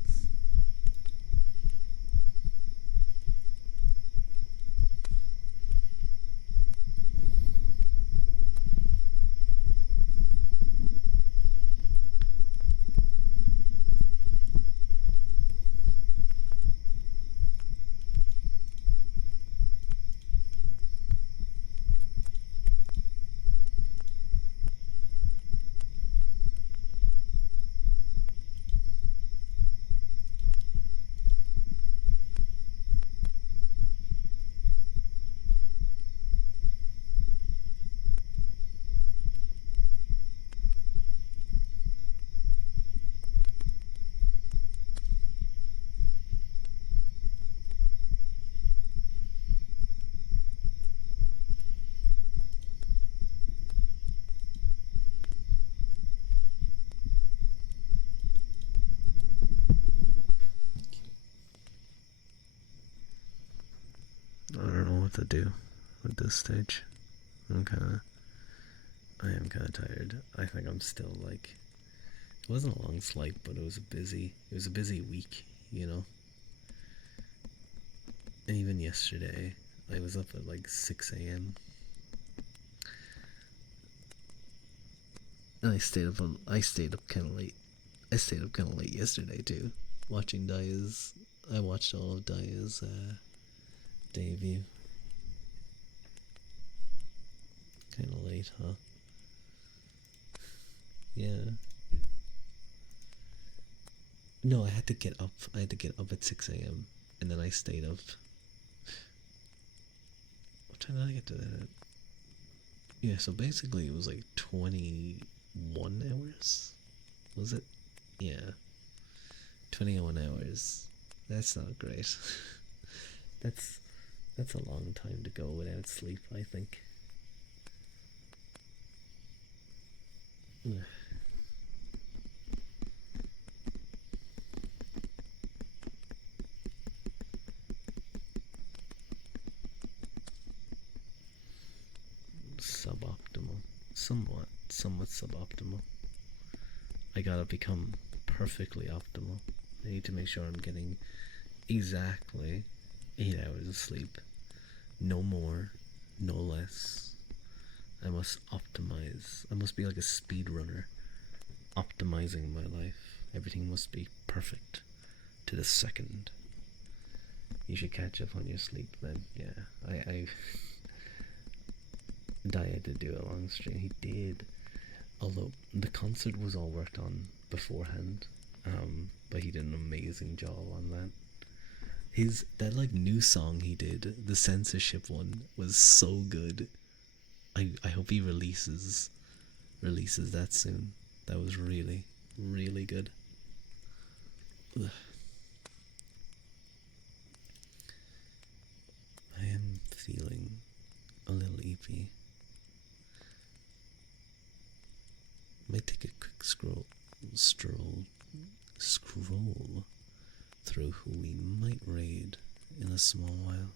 I don't know what to do at this stage. I am kind of tired. I think I'm still like, it wasn't a long sleep, but it was a busy week, you know? And even yesterday, I was up at like 6 a.m. And I stayed up kind of late. I stayed up kind of late yesterday too, watching Daya's. I watched all of Daya's debut. kind of late, huh? Yeah. No, I had to get up. I had to get up at 6 a.m. and then I stayed up. What time did I get to that? Yeah, so basically it was like 21 hours. Was it? Yeah. 21 hours. That's not great. that's that's a long time to go without sleep, I think. Suboptimal. Somewhat suboptimal. I gotta become perfectly optimal. I need to make sure I'm getting exactly 8 hours of sleep. No more, no less. I must optimize. I must be like a speedrunner, optimizing my life. Everything must be perfect to the second. You should catch up on your sleep, man. Yeah, I Dai had to do a long stream. He did. Although the concert was all worked on beforehand, but he did an amazing job on that. That like new song he did, the censorship one, was so good. I hope he releases that soon. That was really, really good. Ugh. I am feeling a little eepy. Might take a quick stroll through who we might raid in a small while.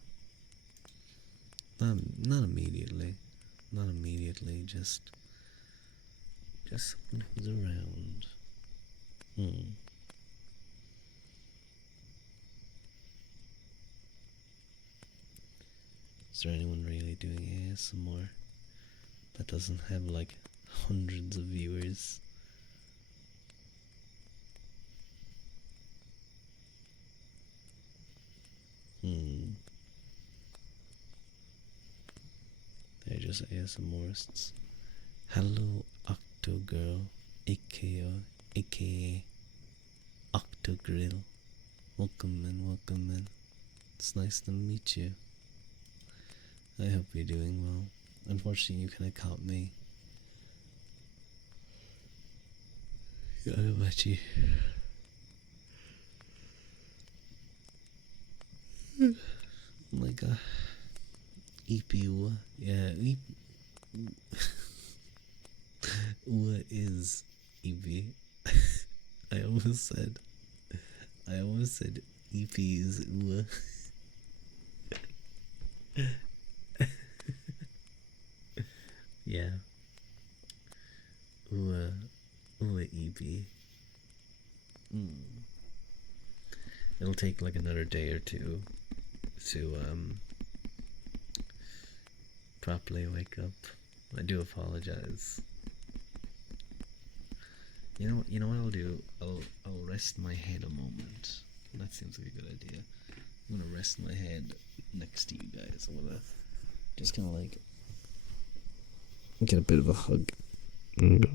Not immediately. Not immediately, just someone who's around. Is there anyone really doing ASMR that doesn't have like hundreds of viewers? They're just ASMRists. Hello, Octogirl, aka Octogrill. Welcome in. It's nice to meet you. I hope you're doing well. Unfortunately, you kinda caught me. Yeah, I bet you. Like a EPU. Yeah, what is EP? I almost said EP's yeah. EP. It'll take like another day or two to properly wake up. I do apologize. You know what I'll do? I'll rest my head a moment. That seems like a good idea. I'm gonna rest my head next to you guys. I'm gonna just kinda like get a bit of a hug. There you go.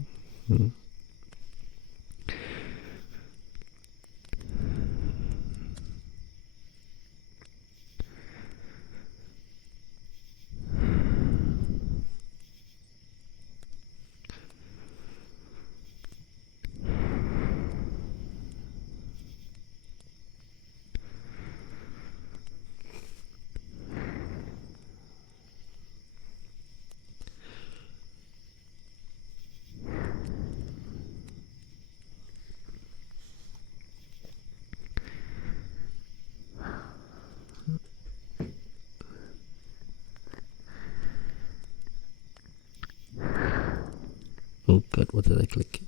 Oh god, what did I click?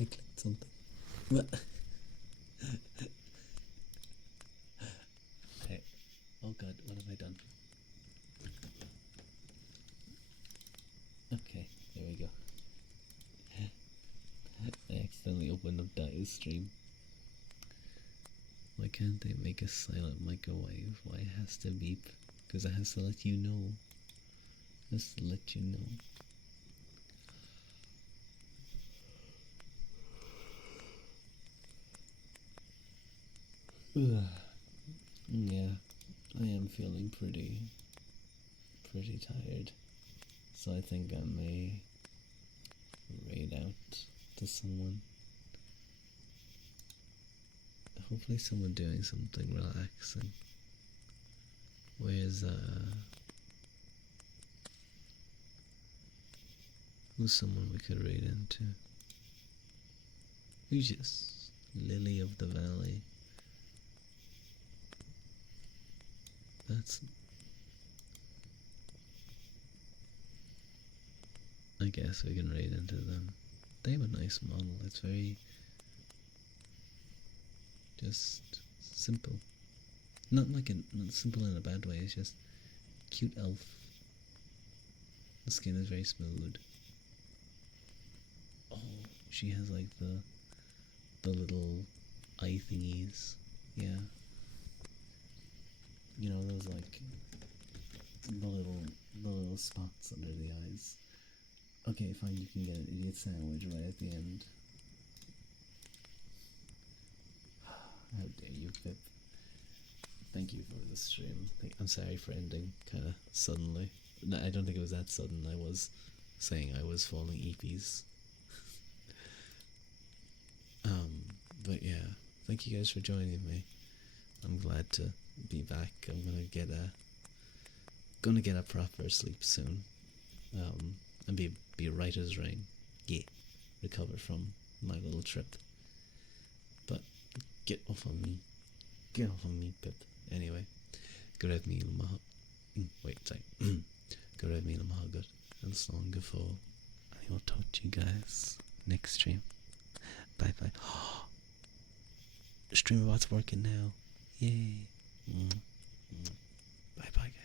I clicked something. What? Hey. Oh god, what have I done? Okay, there we go. I accidentally opened up Dai's stream. Why can't they make a silent microwave? Why it has to beep? Because it has to let you know. Just to let you know. Yeah, I am feeling pretty tired. So I think I may raid out to someone. Hopefully someone doing something relaxing. Where's who's someone we could raid into? Who's just Lily of the Valley? That's, I guess we can raid into them. They have a nice model. It's very just simple. Not simple in a bad way. It's just cute elf. The skin is very smooth. Oh, she has like the little eye thingies. Yeah. You know those like the little spots under the eyes. Okay, fine. You can get an idiot sandwich right at the end. How dare you, Pip? Thank you for the stream. I'm sorry for ending kind of suddenly. No, I don't think it was that sudden. I was saying I was falling EPs. But yeah, thank you guys for joining me. I'm glad to be back. I'm gonna get a proper sleep soon. And be right as rain. Yeah, recover from my little trip. But get off of me. Get off of me, Pip. Anyway, gred mi maha. Wait, sorry. Gred mi maha good. And slán go fóill. I will talk to you guys next stream. Bye bye. StreamerBot's working now. Yay. Bye bye, guys.